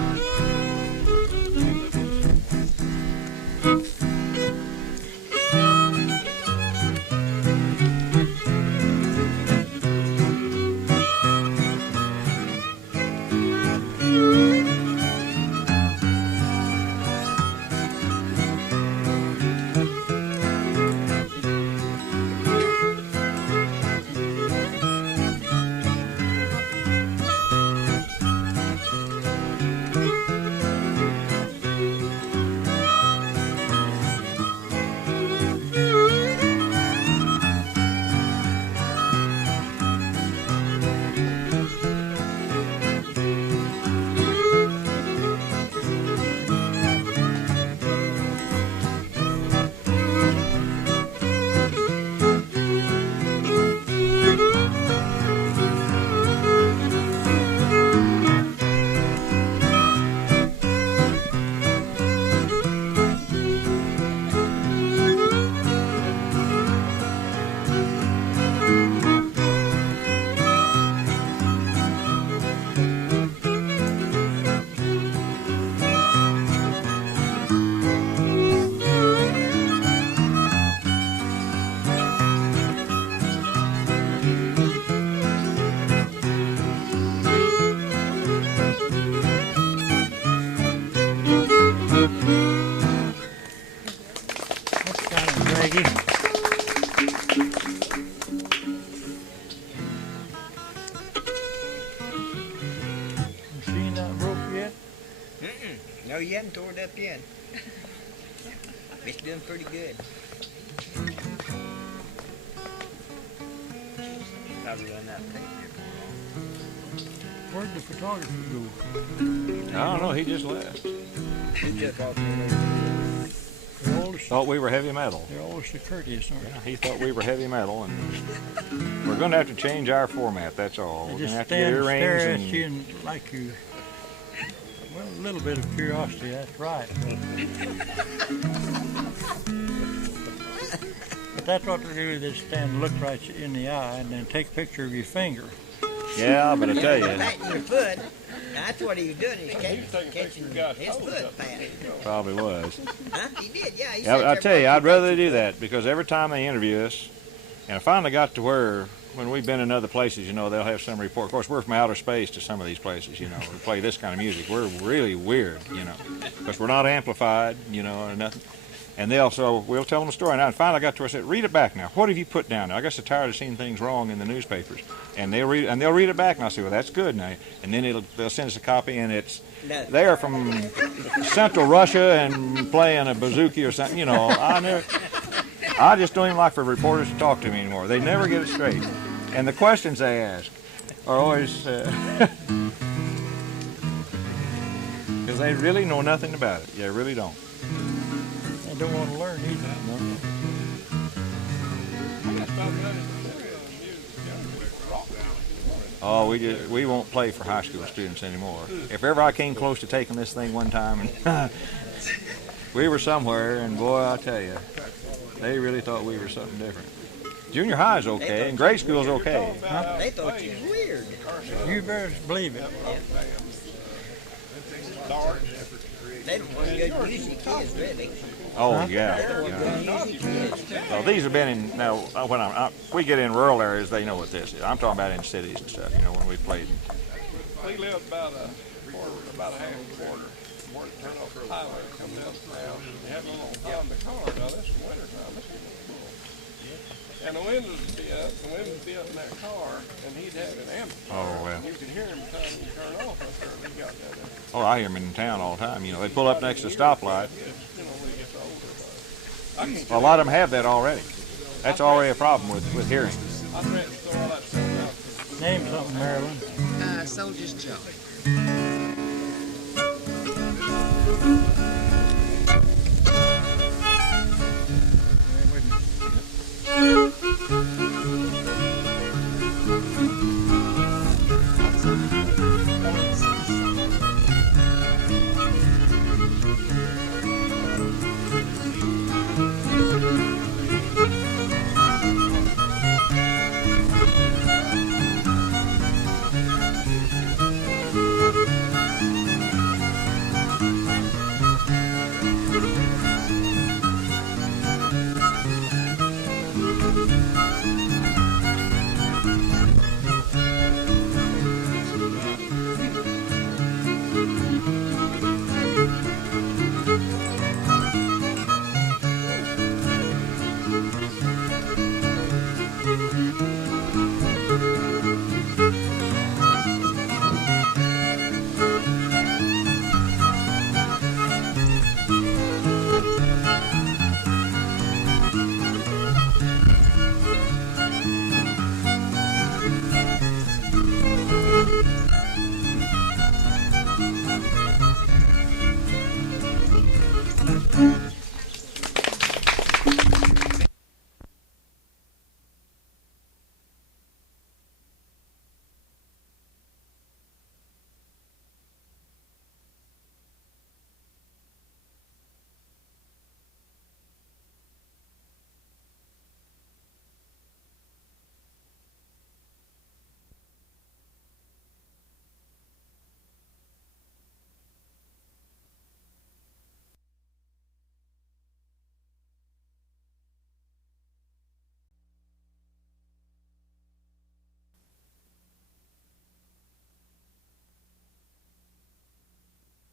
No, you haven't tore it up yet. It's doing pretty good. Probably run that tape here for a while. Where'd the photographer go? I don't know, he just left. He just walked in. They're always, Thought we were heavy metal. they're always so courteous, aren't Yeah, he thought we were heavy metal, and we're going to have to change our format, that's all. they? We're They going to just have to get stand and stare at earrings you and like you. Well, a little bit of curiosity, that's right. But that's what they do, they stand and look right in the eye and then take a picture of your finger. Yeah, but I tell you, Patting your foot. That's what he was doing. He was He was taking catching pictures of guys' his toes foot up. patting. probably was. Huh? He did, yeah. He Yeah, sat I there tell you, watching I'd rather they pictures. do that, because every time they interview us, and I finally got to where, when we've been in other places, you know, they'll have some report. Of course, we're from outer space to some of these places, you know. We play this kind of music. We're really weird, you know, because we're not amplified, you know, or nothing. And we'll tell them a story. And I finally got to where I said, read it back now. What have you put down? I guess they're tired of seeing things wrong in the newspapers. And they'll read it back, and I'll say, well, that's good now. And then they'll send us a copy, and it's No. they're from Central Russia and playing a bouzouki or something, you know. I just don't even like for reporters to talk to me anymore. They never get it straight. And the questions they ask are always, because they really know nothing about it. They really don't. They don't want to learn either. Oh, we won't play for high school students anymore. If ever I came close to taking this thing one time, and we were somewhere, and boy, I'll tell you, they really thought we were something different. Junior high's okay, and grade school's okay. They thought you was weird. You better believe it. They don't want good music kids, really. Oh yeah. They don't want yeah. good music kids. So these have been in now. When we get in rural areas, they know what this is. I'm talking about in cities and stuff. You know, when we played. We lived about a half a quarter. Where to turn off the highway, come down the town, and have a little on the car. Now this is winter time. This is cool. And the wind would be up. The wind would be up in that car, and he'd have an amp. Oh well. You could hear him time he turn off up there. He got down there. Oh, I hear them in town all the time. You know, they pull up next to the stoplight. You know, when he gets older. But I can't Well, a lot of them have that already. That's already a problem with hearing. I threatened to throw all that stuff out. Name something, Marilyn. Soldier's Joe.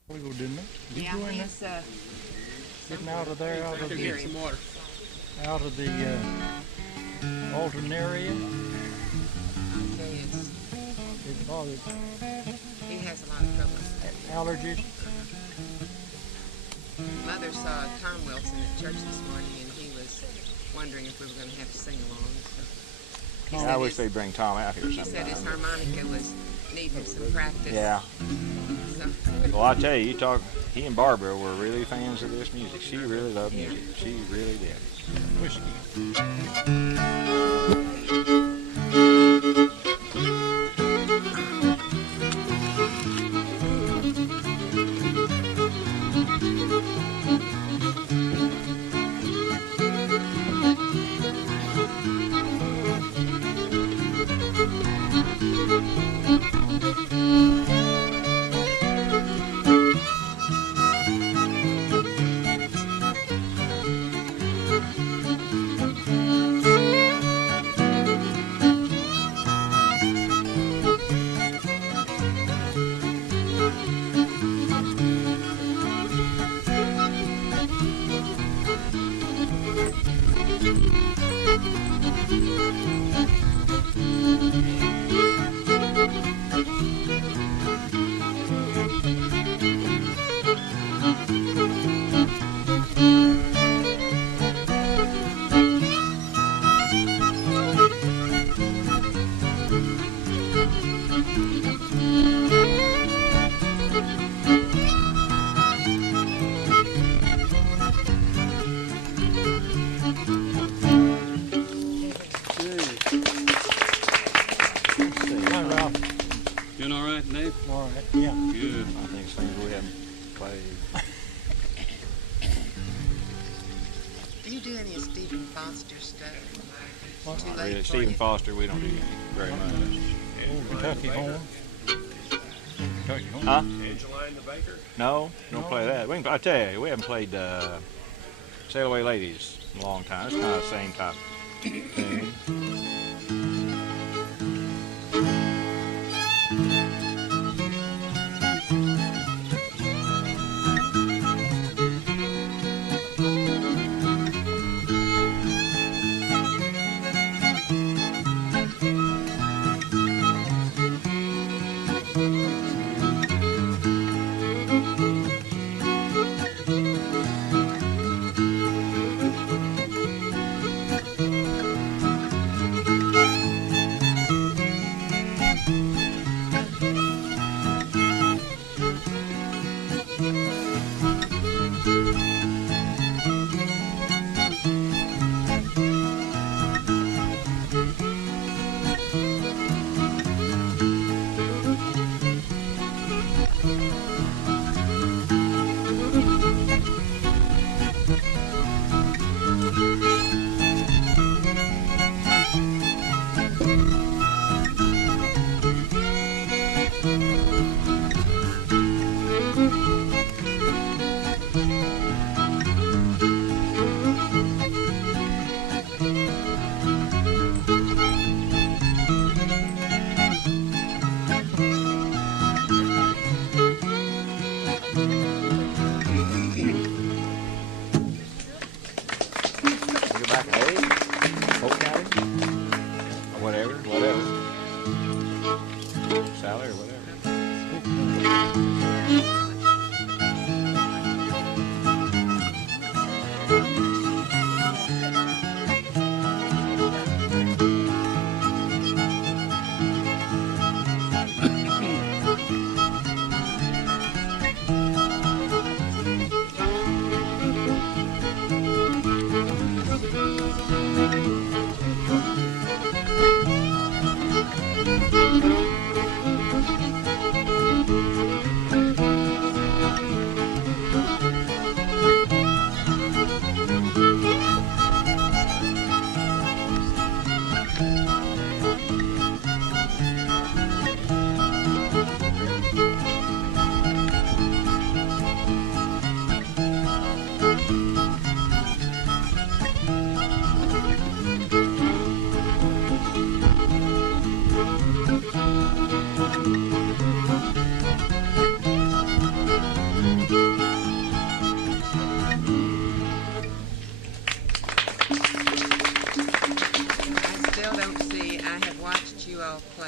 We go, didn't it? Did Yeah, you go in there? he's Getting out of there, out of the very. Alton area. Yes. It bothered He has a lot of trouble. allergies. Mother saw Tom Wilson at church this morning, and he was wondering if we were going to have to sing along. So he I said wish his- they'd bring Tom out here He said his sometime. harmonica was needing some practice. Yeah. So, Well, I tell you, he and Barbara were really fans of this music. She really loved music. She really did. Whiskey. Hi, Ralph. Doing all right, Nate? All right. Yeah. Good. I think things we haven't played. do you do any of Stephen Foster's stuff? Well, Too Not late really. for Stephen you? Foster, we don't do very much. Kentucky Horn. Kentucky Horn. Huh? Angeline the Baker. No, don't play that. We can, I tell you, we haven't played Sail Away Ladies in a long time. It's kind of the same type thing.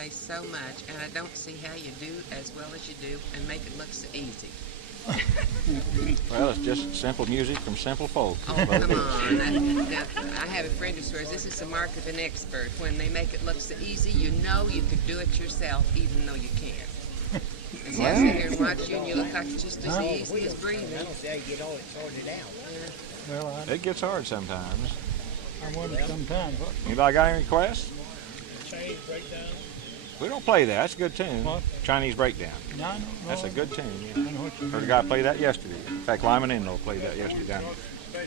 play so much, and I don't see how you do as well as you do and make it look so easy. Well, it's just simple music from simple folk. Oh, come on. I have a friend who swears this is the mark of an expert. When they make it look so easy, you know you could do it yourself, even though you can't. And so I sit here and watch you, and you look like just as easy as breathing. I don't say I get all it sorted out. Well, It gets hard sometimes. I wonder sometimes what. Anybody got any requests? Chinese breakdown. We don't play that. That's a good tune. What? Chinese Breakdown. No, no, That's a good tune. I Yeah. know what you Heard a mean. guy play that yesterday. In fact, Lyman Inlow played that yesterday down there.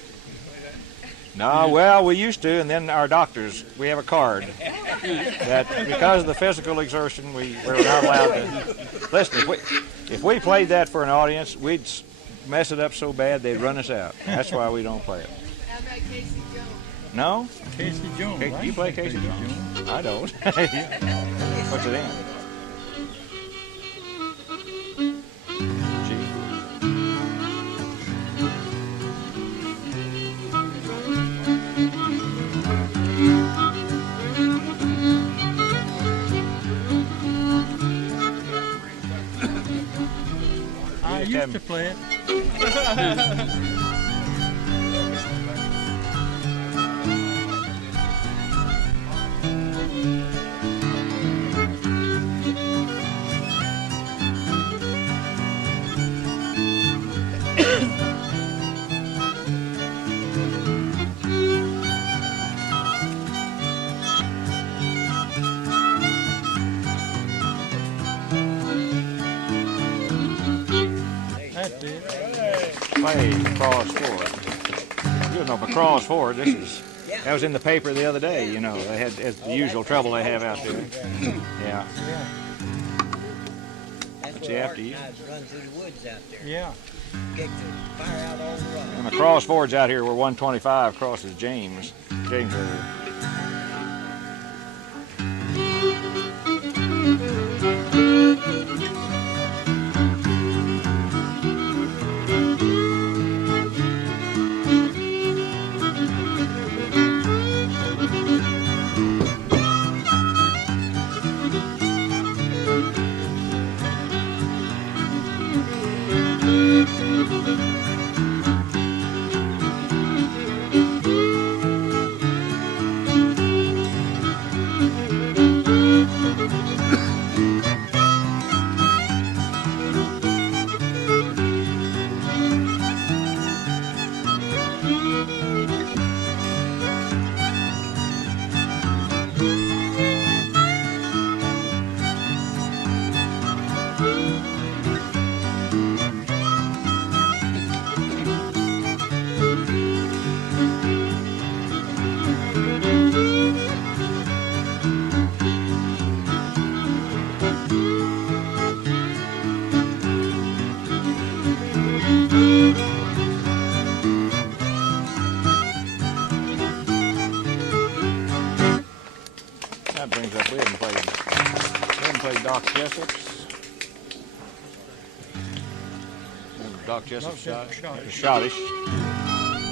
No, well, we used to, and then our doctors, we have a card that because of the physical exertion, we're not allowed to. Listen, if we played that for an audience, we'd mess it up so bad they'd run us out. That's why we don't play it. How about Casey Jones? No? Casey Jones. Hey, I you play can Casey Jones? I don't. What's it in? G. I just used have- to play it. That's it. Play Cross Ford. You don't know, but Cross Ford, that was in the paper the other day, you know. They had it's the usual trouble they have out there. Yeah. Yeah. That's What's he where after you? Art run through the woods out there. Yeah. Get the fire out all the rock. And the Cross Ford's out here where 125 crosses James River. That brings up, we haven't played Doc Jessup's. Doc Jessup's shot. Schottish. Schottish.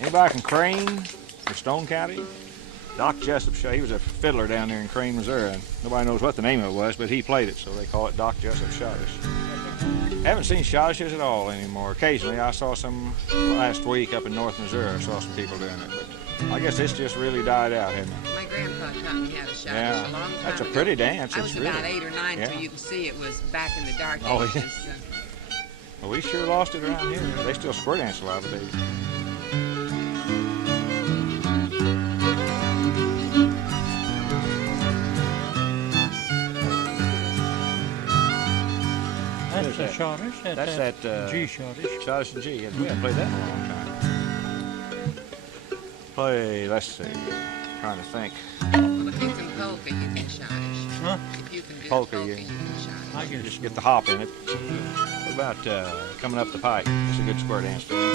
Anybody from Crane or Stone County? Doc Jessup Shot. He was a fiddler down there in Crane, Missouri. Nobody knows what the name of it was, but he played it, so they call it Doc Jessup Schottish. Haven't seen Schottishes at all anymore. Occasionally, I saw some last week up in North Missouri. I saw some people doing it, but I guess it's just really died out, hasn't it? My grandpa taught me how to Schottish Yeah. a long time That's a ago. pretty dance. I It's was about really- 8 or 9, yeah. so you can see it was back in the dark Oh, ages. yeah. Well, we sure lost it around here. They still square dance a lot of days. Schottish. That's that G Schottish. Schottish and G. We haven't played that in a long time. Play, let's see. Trying to think. Well, if you can polka, you can Schottish. Huh? If you can do Polka, polka, yeah. you can Schottish. I can Just get the hop in it. What about coming up the pike? It's a good square dance too.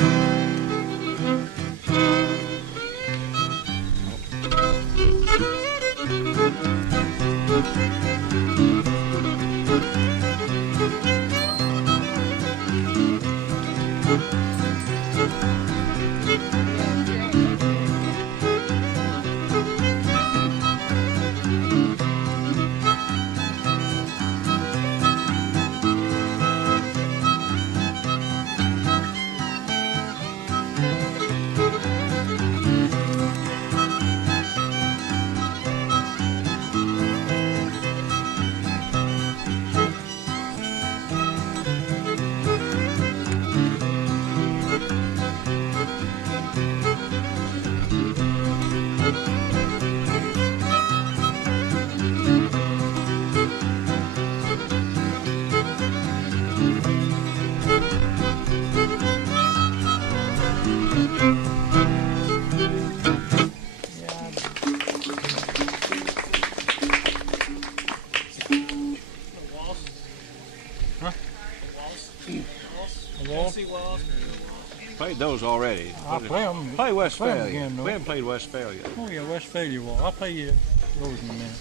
Played those already. I play them. Play Westphalia. again, though. We haven't played Westphalia. Oh yeah, Westphalia Waltz. I'll play you those in a minute.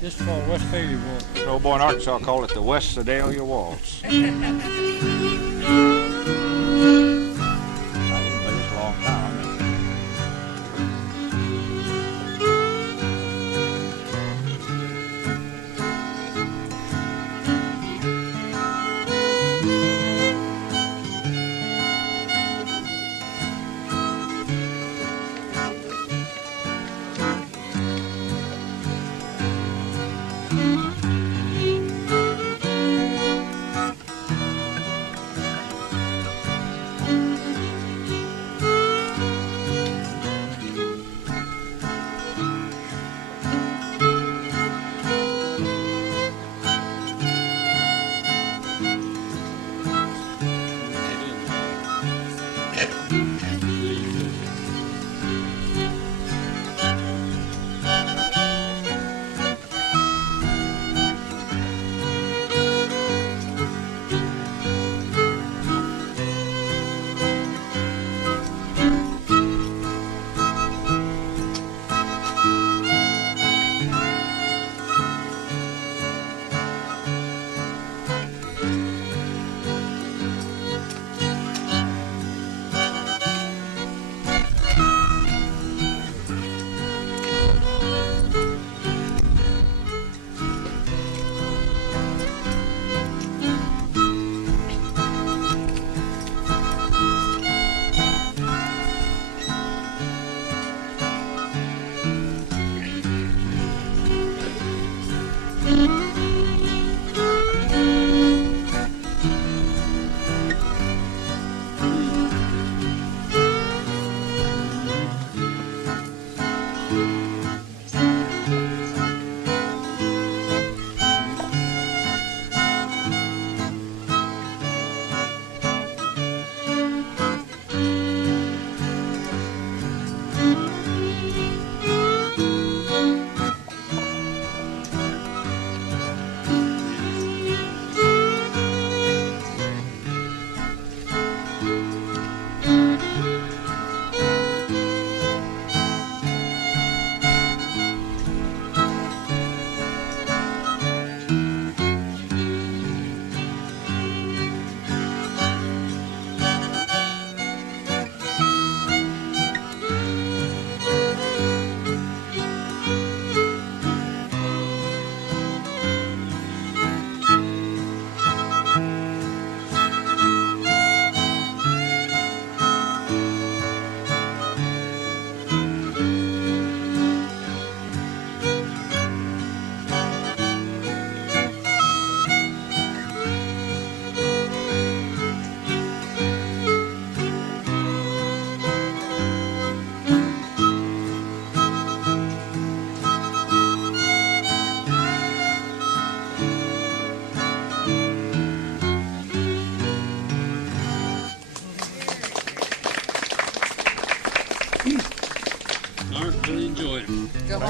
This is called Westphalia Waltz. An old boy in Arkansas called it the West Sedalia Waltz. I didn't play this a long time.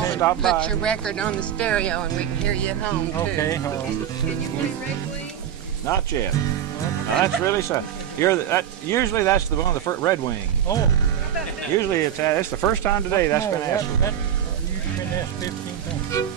and Stop put by. your record on the stereo and we can hear you at home, too. Okay. Can you play Red Wing? Not yet. Now, that's really sad. Usually that's one of the first Red Wing. Oh. Usually it's the first time today that's been asked for. You've been asked 15 times.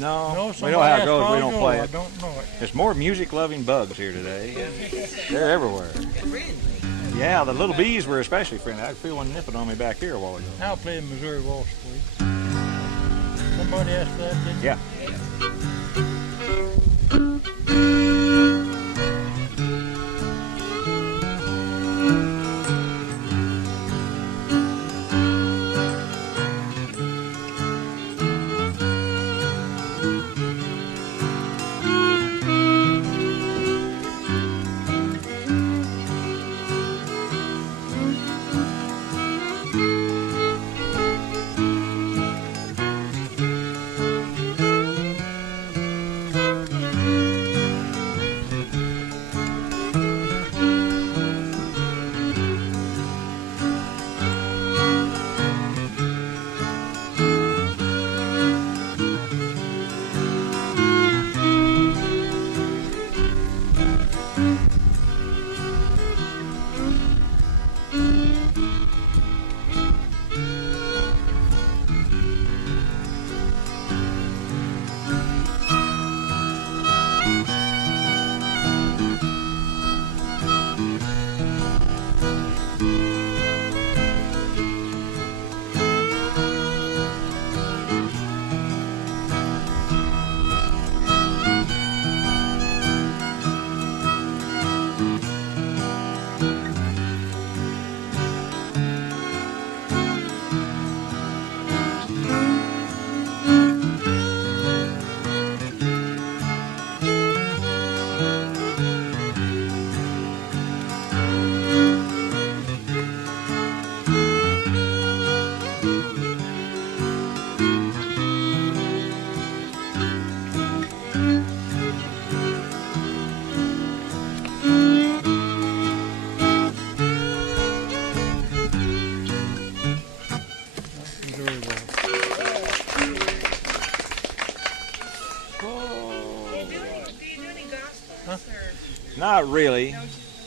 No, we know how it goes. We don't play I it. don't know it. There's more music-loving bugs here today. They're everywhere. Yeah, the little bees were especially friendly. I could feel one nipping on me back here a while ago. I'll play the Missouri Waltz for you. Somebody asked for that, didn't you? Yeah. Not really.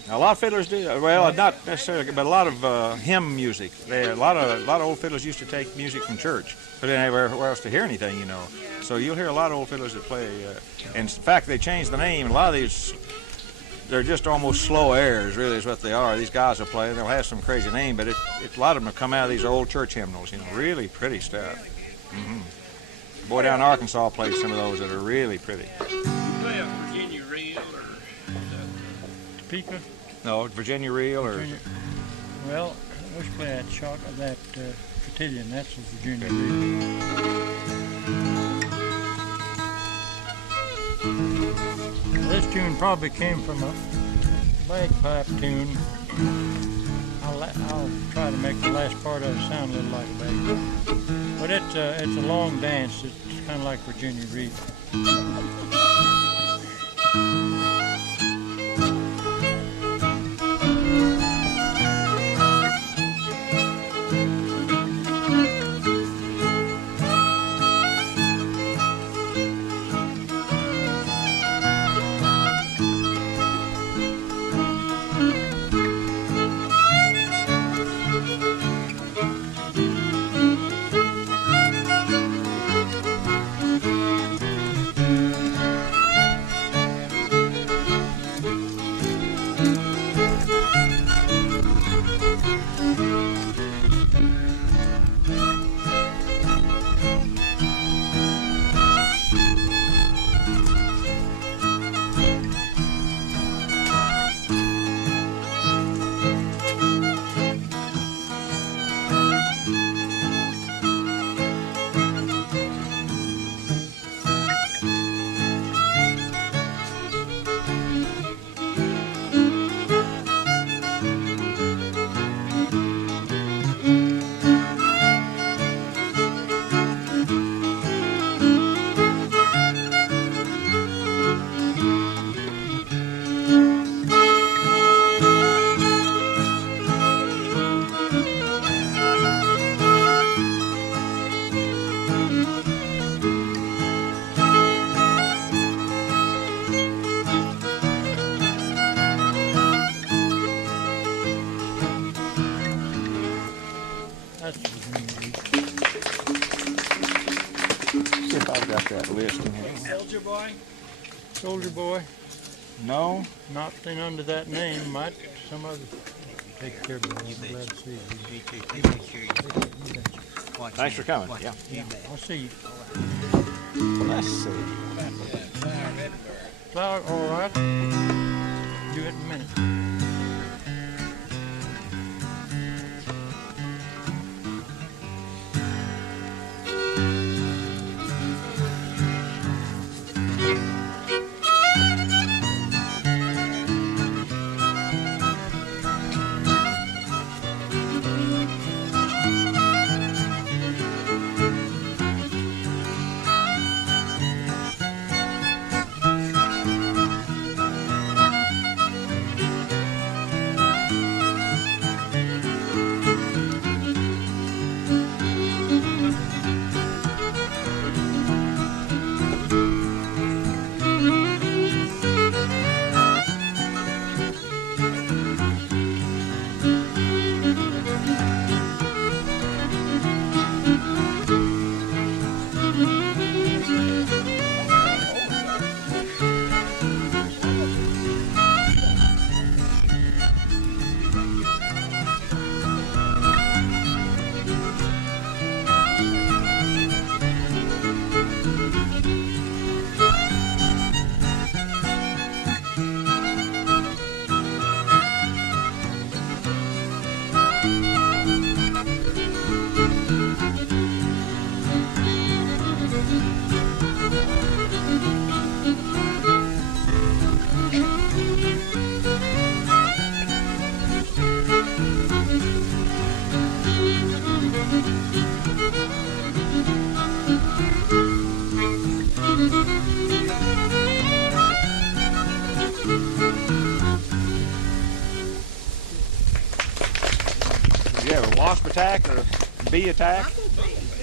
A lot of fiddlers do. Well, not necessarily, but a lot of hymn music. A lot of old fiddlers used to take music from church, but they didn't have anywhere else to hear anything, you know. So you'll hear a lot of old fiddlers that play. And in fact, they changed the name. A lot of these, they're just almost slow airs, really, is what they are. These guys will play. They'll have some crazy name, but a lot of them have come out of these old church hymnals. You know, really pretty stuff. Mm-hmm. Boy down in Arkansas played some of those that are really pretty. You play a Virginia reel or Topeka? No, Virginia reel or. Virginia. Well, let's play that shot of that cotillion. That's a Virginia reel. This tune probably came from a bagpipe tune. I'll try to make the last part of it sound a little like a bagpipe. But it's a long dance. It's kind of like Virginia reel. got that list in here. Soldier Boy. Soldier Boy. No. Nothing under that name. Might some other take care of it. I'm glad to see you. Me too. Make sure you watch Thanks for coming. watch Yeah. I'll see you. Let's see. Flower, all right. Do it in a minute. Do you have a wasp attack or bee attack?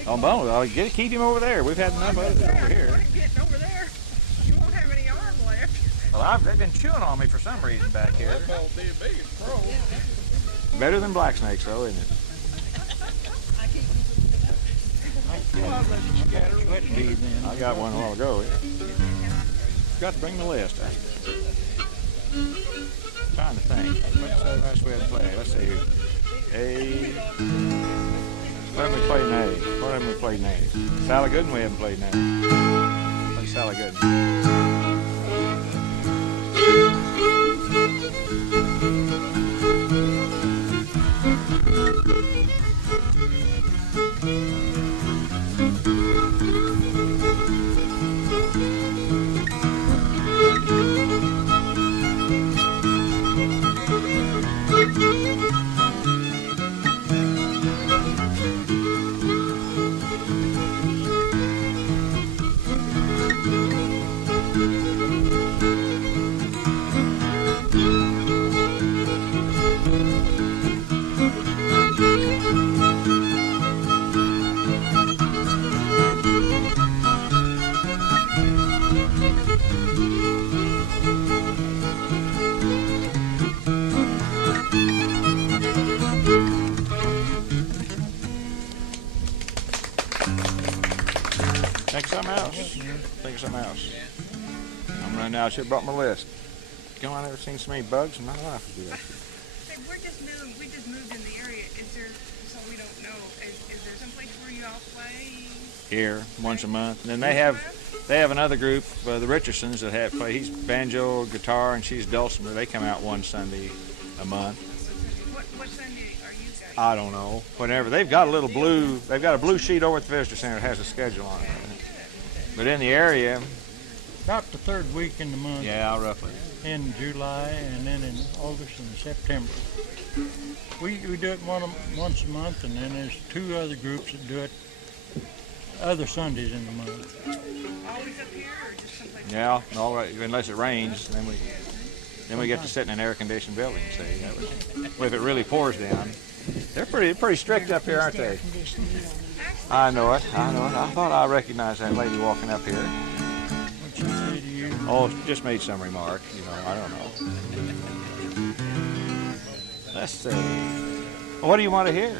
Oh, bumblebee. Keep him over there. We've had enough of it over here. Getting over there. You won't have any arm left. Well, they've been chewing on me for some reason back here. That's all be the biggest pro. Better than black snakes, though, isn't it? I got one a while ago. Got to bring the list. Trying to think. What's the best way to play? Let's see. What haven't we played in A? What haven't we played in A? Sally Gooden, we haven't played in A. Play Sally Gooden. Think of something else. Think of something else. I'm running out. I should have brought my list. Come on, I've never seen so many bugs in my life. Hey, we're just new. We just moved in the area. Is there? So we don't know. Is there some place where you all play? Here, once a month. And then they have another group, the Richardsons, that have play. He's banjo, guitar, and she's dulcimer. They come out one Sunday a month. What Sunday are you guys? I don't know. Whenever they've got a little blue, they've got a blue sheet over at the visitor center that has a schedule on it. But in the area, About the third week in the month. yeah, roughly. In July and then in August and September. We do it once a month, and then there's two other groups that do it other Sundays in the month. Always up here or just someplace? Yeah, all right, unless it rains, then we get to sit in an air-conditioned building. See, well, if it really pours down, they're pretty strict up here, aren't they? I know it. I thought I recognized that lady walking up here. What'd she say to you? Oh, just made some remark. I don't know. Let's see. What do you want to hear?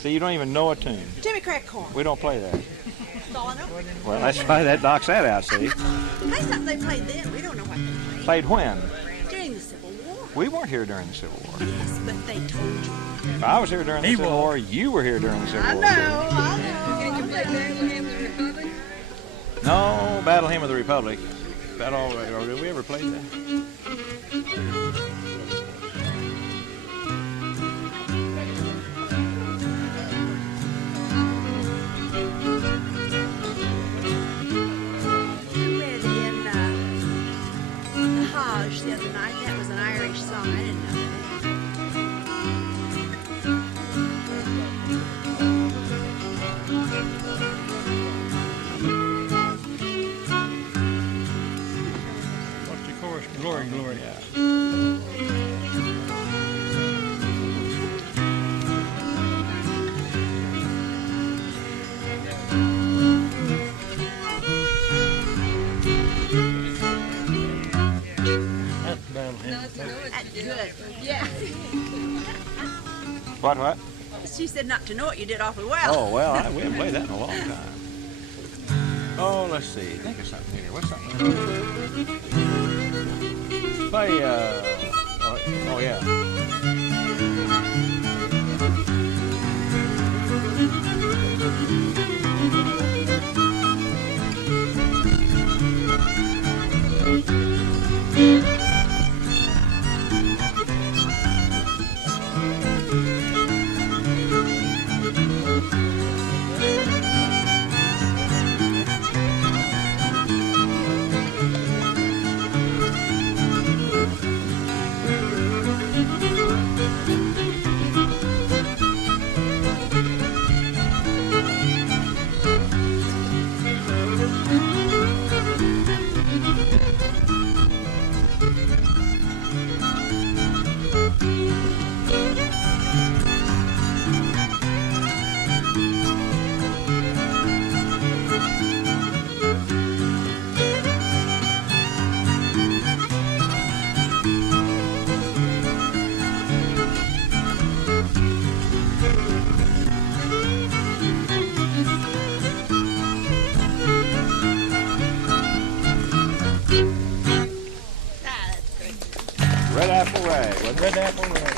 See, you don't even know a tune. Jimmy Crack Corn. We don't play that. That's all I know. Well, that's why that knocks that out, see? Play something they played then. We don't know what they played. Played when? During the Civil War. We weren't here during the Civil War. Yes, but they told you. If I was here during the Civil War, you were here during the Civil War. I know. Can you play Battle Hymn of the Republic? No, Battle Hymn of the Republic. That all right? Or did we ever play that? The other night, that was an Irish song. I didn't know What's the chorus? Glory, glory. Yeah. That's the Battle Hymn. That's good. Yeah. What? She said not to know it. You did awfully well. Oh, well, we haven't played that in a long time. Oh, let's see. Think of something here. What's something? Play, oh yeah. Red Apple Rag. Red Apple Rag.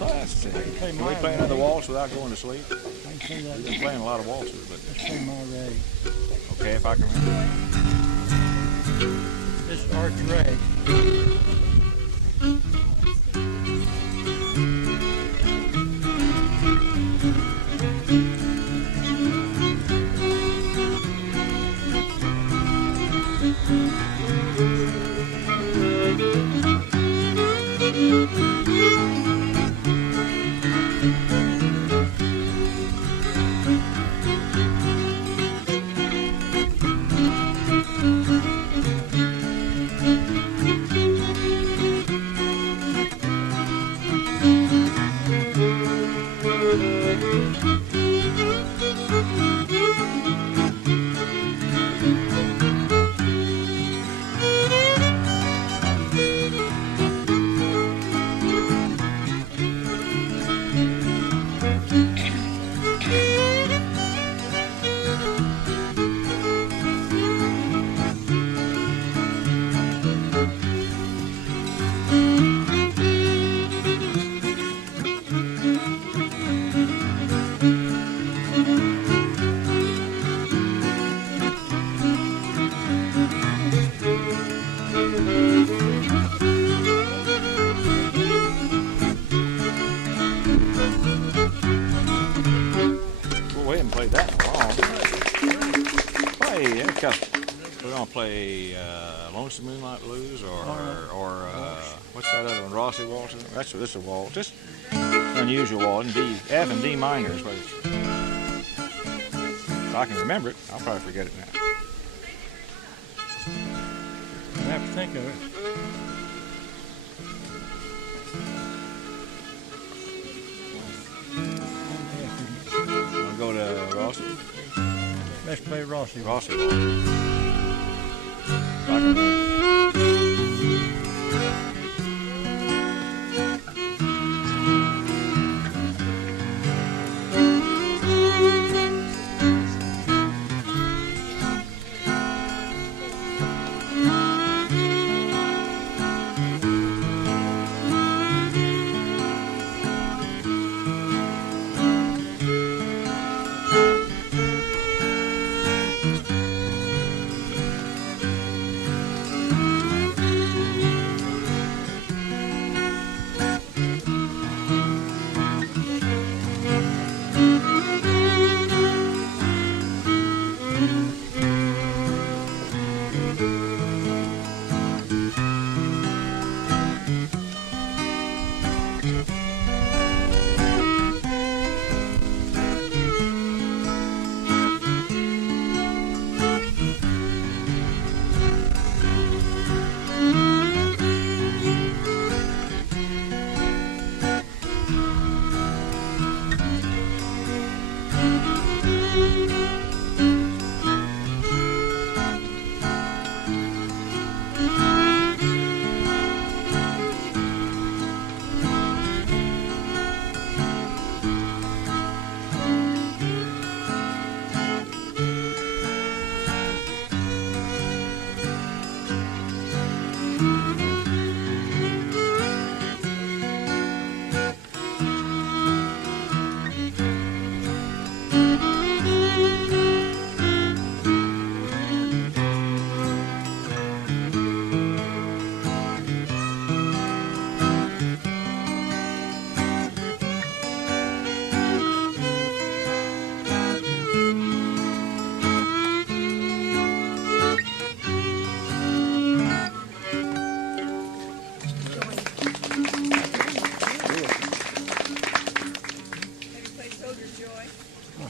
Let's see. Play Can we play another waltz without going to sleep? I can play that. We've been playing a lot of waltzes, but Let's play my rag. okay, if I can remember. This is Arch Rag. We're gonna play Lonesome Moonlight Blues or what's that other one? Rossi Waltz. This is a waltz. Just unusual waltz. D, F and D minor is what it's. If I can remember it, I'll probably forget it now. I have to think of it. We'll go to Rossi. Let's play Rossi. Rossi Waltz. If I can remember.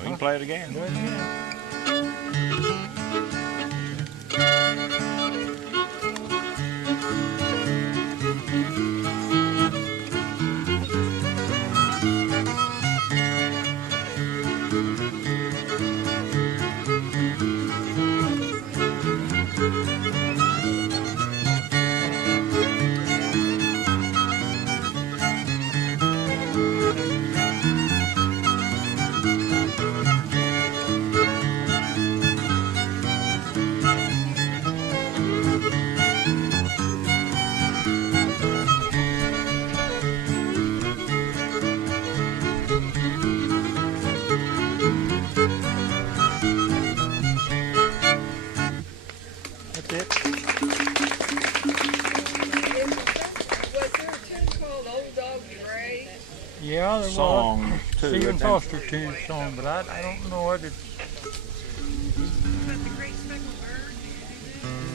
We can play it again. Do it again. That's it. Was there a tune called Old Dog Gray? Yeah, there Song was. two, Stephen I think. Foster tune song, but I don't know what it's. About the Great Speckled Bird?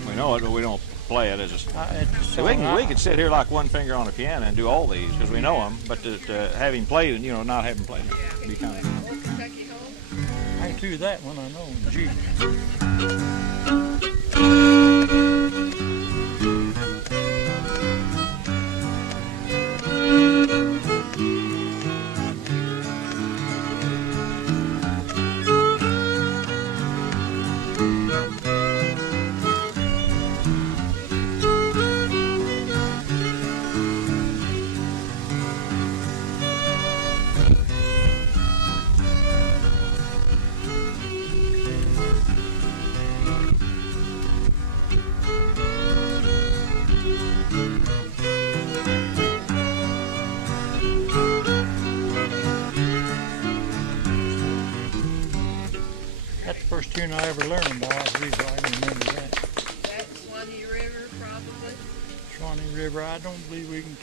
We know it, but we don't play it as a. It's So we could sit here like one finger on a piano and do all these because we know them, but to have him play and not have him play them would be kind of. Old Kentucky Home? I can do that one, I know. G. That's the first tune I ever learned. I remember that. That's Swanee River, probably. Shawnee River. I don't believe we can.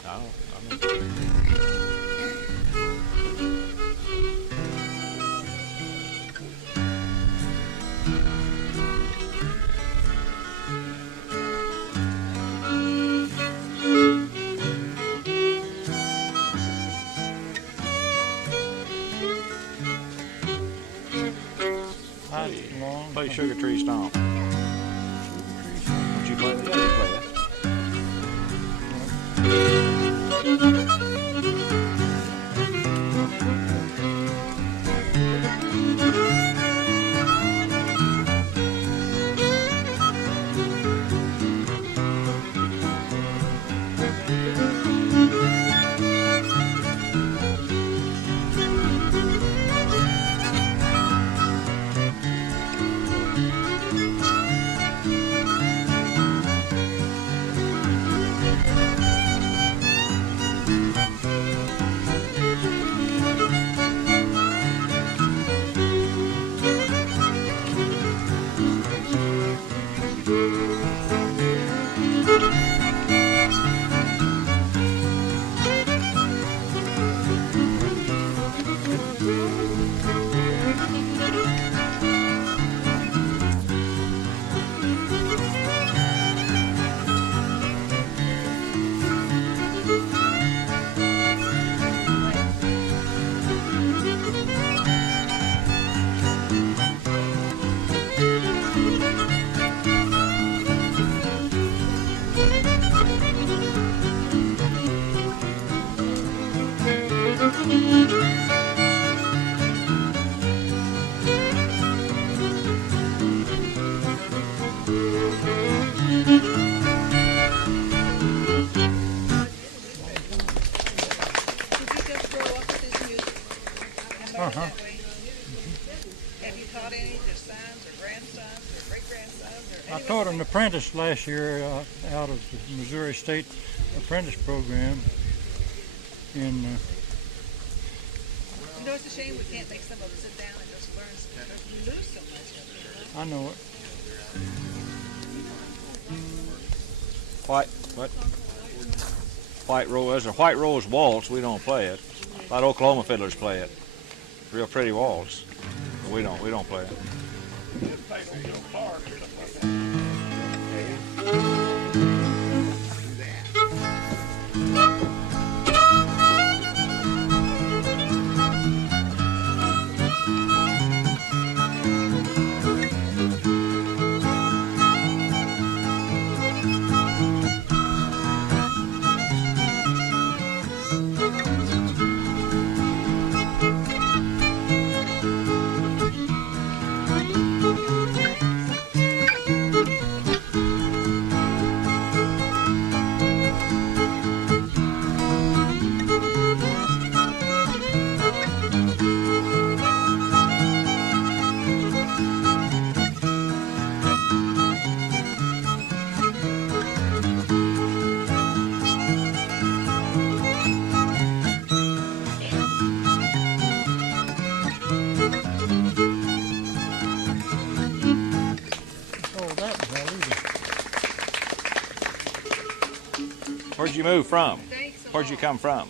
That's long. Play Sugar Tree Stomp. Don't you play that? Yeah, you play that. Have you taught any to sons or grandsons or great-grandsons? Or I taught an apprentice last year out of the Missouri State Apprentice Program. You know, it's a shame we can't make some of them sit down and just learn because you lose so much of it. I know it. White Rose, there's a White Rose Waltz, we don't play it. A lot of Oklahoma fiddlers play it. Real pretty waltz. But we don't play it. did you move from? Thanks a Where'd you lot. come from?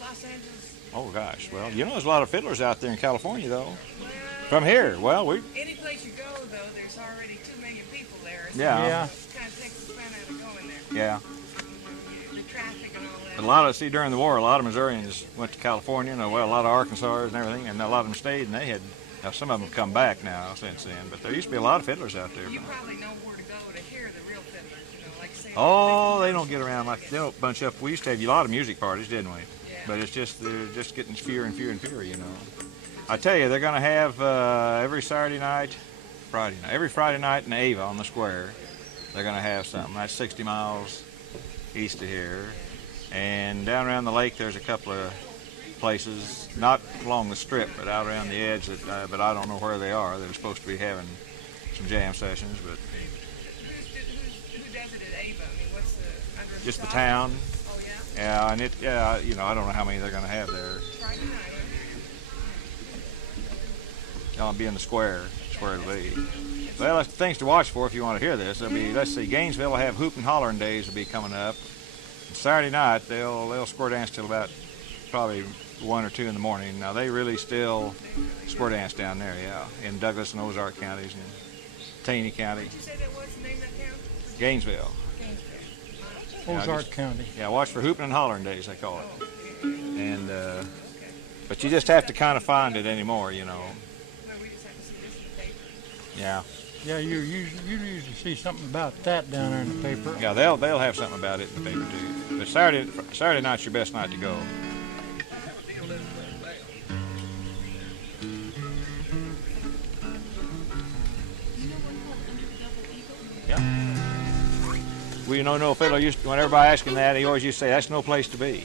Los Angeles. Oh gosh, well, you know there's a lot of fiddlers out there in California though. Well, From here, well, we any place you go, though, there's already 2 million people there. So Yeah. It kind of takes the fun out of going there. yeah. The traffic and all that. But a lot of during the war, a lot of Missourians went to California, and well, a lot of Arkansas and everything, and a lot of them stayed, and they had. Now some of them have come back now since then, but there used to be a lot of fiddlers out there. You probably know where to go to hear the real fiddlers, like say. Oh, they don't get around like they don't bunch up. We used to have a lot of music parties, didn't we? Yeah. But it's just they're just getting fewer and fewer and fewer, I tell you, they're going to have every Friday night in Ava on the square. They're going to have something. That's 60 miles east of here, and down around the lake there's a couple of places, not along the strip, but out around the edge. But I don't know where they are. They're supposed to be having some jam sessions, but Who does it at Ava? I mean, what's the under just the stock? town. Oh yeah. Yeah, and I don't know how many they're going to have there. Friday night. I'll be in the square it'll be. Well, that's things to watch for if you want to hear this. There'll be, let's see, Gainesville will have Hoop and Hollering Days will be coming up. And Saturday night they'll square dance till about probably 1 or 2 in the morning. Now they really still square dance down there, yeah, in Douglas and Ozark counties and Taney County. Did you say that was the name of that town? Gainesville. Gainesville. Ozark County. Yeah, watch for Hooping and Hollering Days, they call it. And but you just have to kind of find it anymore, Well, we just have to see this in the paper. Yeah. Yeah, you usually see something about that down there in the paper. Yeah, they'll have something about it in the paper too. But Saturday night's your best night to go. Yeah. We no fiddler when everybody asks him that, he always used to say that's no place to be.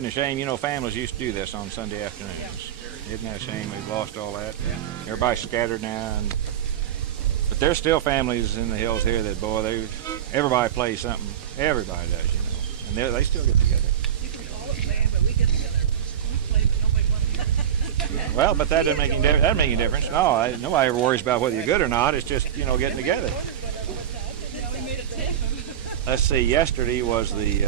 Isn't it a shame, families used to do this on Sunday afternoons. Isn't that a shame we've lost all that? Everybody's scattered now. But there's still families in the hills here that, boy, everybody plays something. Everybody does, And they still get together. You can call it band, but we get together. We play, but nobody wants to. Well, but that doesn't make any difference. That doesn't make any difference. No, nobody ever worries about whether you're good or not. It's just, getting together. Yeah, we made it let's see. Yesterday was the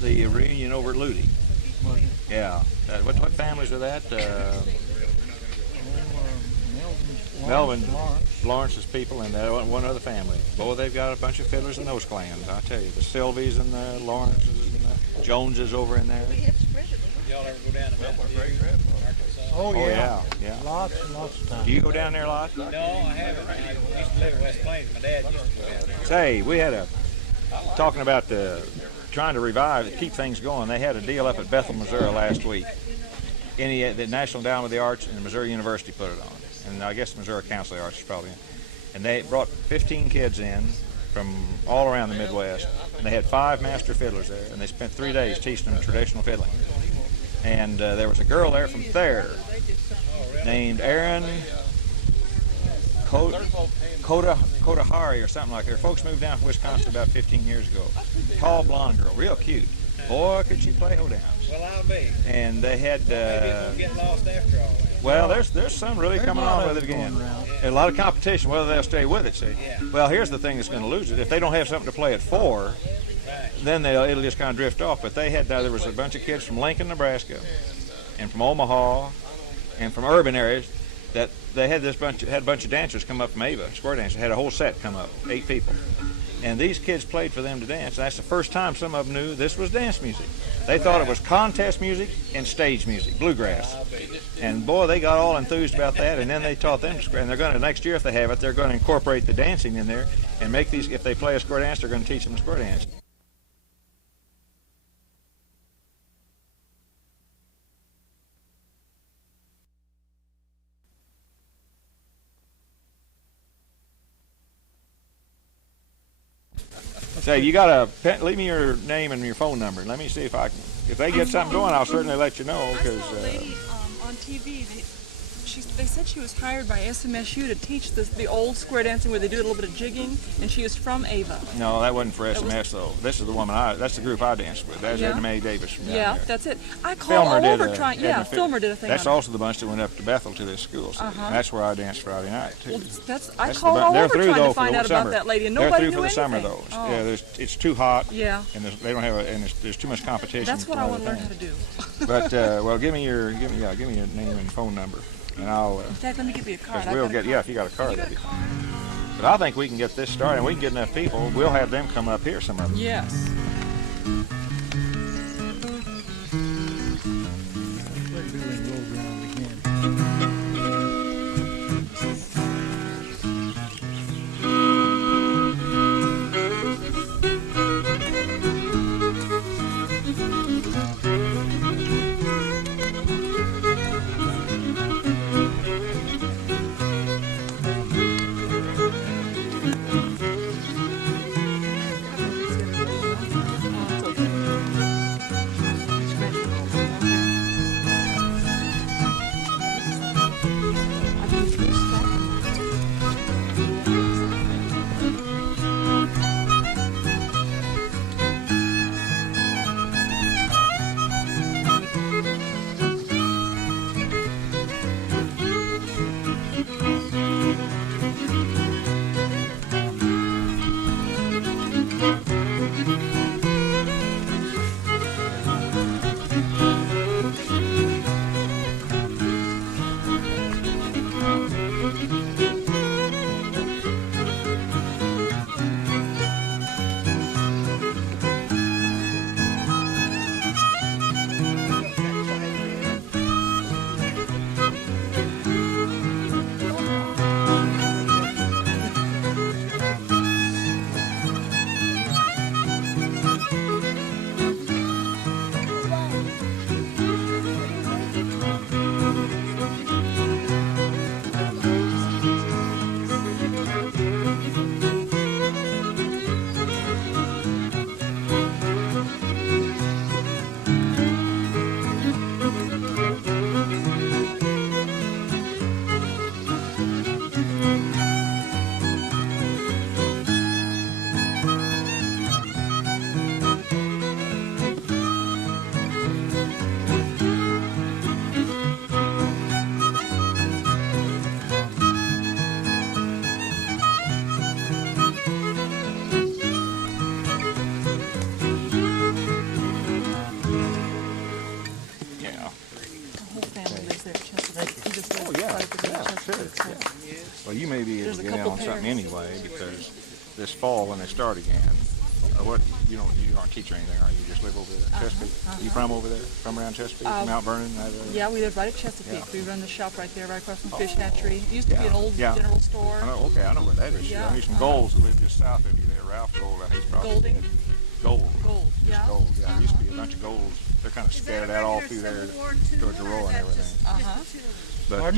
the reunion over at Ludi. Yeah. What families are that? Melvin, Lawrence's people, and one other family. Boy, they've got a bunch of fiddlers in those clans. I tell you, the Sylvies and the Lawrences and the Joneses over in there. Y'all ever go down to Mountain View, Arkansas? Oh yeah. Yeah. Lots and lots of times. Do you go down there a lot? No, I haven't. I used to live in West Plains. My dad used to go down there. Say, we had talking about trying to keep things going. They had a deal up at Bethel, Missouri last week. The National Endowment of the Arts and Missouri University put it on. And I guess the Missouri Council of the Arts is probably in. And they brought 15 kids in from all around the Midwest. And they had 5 master fiddlers there. And they spent 3 days teaching them traditional fiddling. And there was a girl there from Thayer named Erin Kodahari or something like that. Her folks moved down from Wisconsin about 15 years ago. Tall blonde girl, real cute. Boy, could she play hoedowns. Well, I'll be. And they had. Maybe it won't get lost after all. Well, there's some really coming on with it again. And a lot of competition, whether they'll stay with it. See. Yeah. Well, here's the thing that's going to lose it. If they don't have something to play at 4, then it'll just kind of drift off. But they had there was a bunch of kids from Lincoln, Nebraska, and from Omaha, and from urban areas that they had a bunch of dancers come up from Ava, square dancers. Had a whole set come up, 8 people. And these kids played for them to dance. That's the first time some of them knew this was dance music. They thought it was contest music and stage music, bluegrass. And boy, they got all enthused about that. And then they taught them to square. And they're going to, next year if they have it, they're going to incorporate the dancing in there and make these, if they play a square dance, they're going to teach them square dance. Say, you got leave me your name and your phone number. Let me see if they get something going, I'll certainly let you know. I saw a lady on TV. They said she was hired by SMSU to teach the old square dancing where they do a little bit of jigging, and she was from Ava. No, that wasn't for SMS though. This is the woman that's the group I danced with. That's Edna Mae Davis from down there. That's it. I called all over trying. Yeah, Filmer did a thing. That's also the bunch that went up to Bethel to this school. So that's where I danced Friday night too. Well, I called all over trying to find out about that lady, and nobody knew anything. They're through for the summer though. Yeah, it's too hot. Yeah. And they don't have there's too much competition. That's what I want to learn how to do. But well, give me your name and phone number. And I'll. In fact, let me give you a card. If you got a card. But I think we can get this started, and we can get enough people. We'll have them come up here, some of them. Yes. We're doing Lowground again. Yeah. The whole family lives there at Chesapeake. He just lives yeah, right up there yeah, at Chesapeake. sure, So Well, you may be able There's to a get in couple on something parents. anyway, because this fall when they start again, what you aren't teaching anything, are you? Just live over there at Chesapeake? You from over there? From around Chesapeake? Mount Vernon? Yeah, we live right at Chesapeake. Yeah. We run the shop right there, right across from Fish Hatchery. It used to be an old general store. I know, okay, I know where that is. Yeah. I knew some Golds that lived just south of you there. Ralph Gold, he's probably Golding? dead. Gold. Gold, Just yeah. Gold, yeah. There used to be a bunch of Golds. They're kind of scattered out all through there towards the roar and everything. But,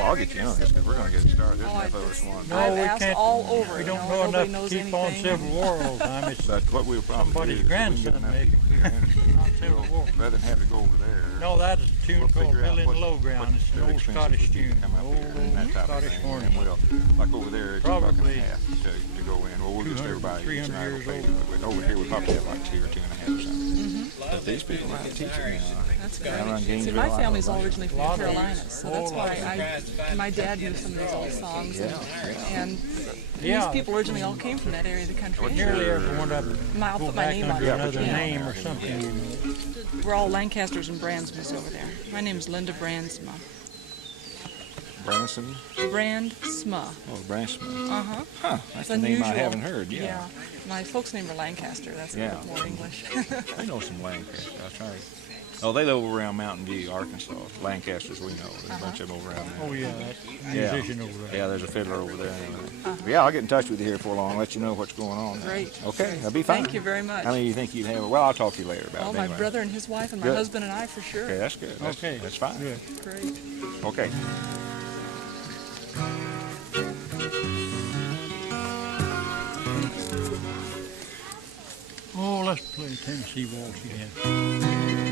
I'll get you in on this because we're going to get it started. There's enough of us want. No, I've we asked can't. all over. We you don't know, know nobody enough knows to keep on anything. Civil War all the time. It's But what we'll probably somebody's do is grandson we can making get Civil War. rather than have to go over there. No, that is a tune We'll called figure out Fiddle in the Lowground. It's an old Scottish tune. Come up here and that type of Scottish thing. horn. And we'll, like over there, it's a buck and a Probably half to go in. Well, we'll just 200, everybody 300 each night will years pay. old. But over here, we probably have like 2 or 2.5 or something. But these people know how to teach it now. That's They run great. games See, real my life family's over all there. originally from the Carolinas, so that's why my dad knew some of these old songs. And these people originally all came from that area of the country. Nearly everyone up I'll go put my back name on under it. another Yeah. name or something. We're all Lancasters and Brandsmans over there. My name is Linda Brandsma. Branson? Brandsma. Oh, Branson. Uh-huh. Huh, that's It's a name I unusual. haven't heard, yeah. My folks' name are Lancaster. That's a little more English. I know some Lancasters. I was trying to... Oh, they live over around Mountain View, Arkansas. Lancasters, we know. There's a bunch of them over around there. Oh, yeah, that's a musician over there. Yeah, there's a fiddler over there and everything. But yeah, I'll get in touch with you here before long, let you know what's going on. Great. Okay, that'll be fine. Thank you very much. How many do you think you'd have? Well, I'll talk to you later about Oh, it. my anyway. brother and his wife and my Good. husband and I for sure. Okay, that's good. That's fine. Good. Great. Okay. Oh, let's play Tennessee Waltz again.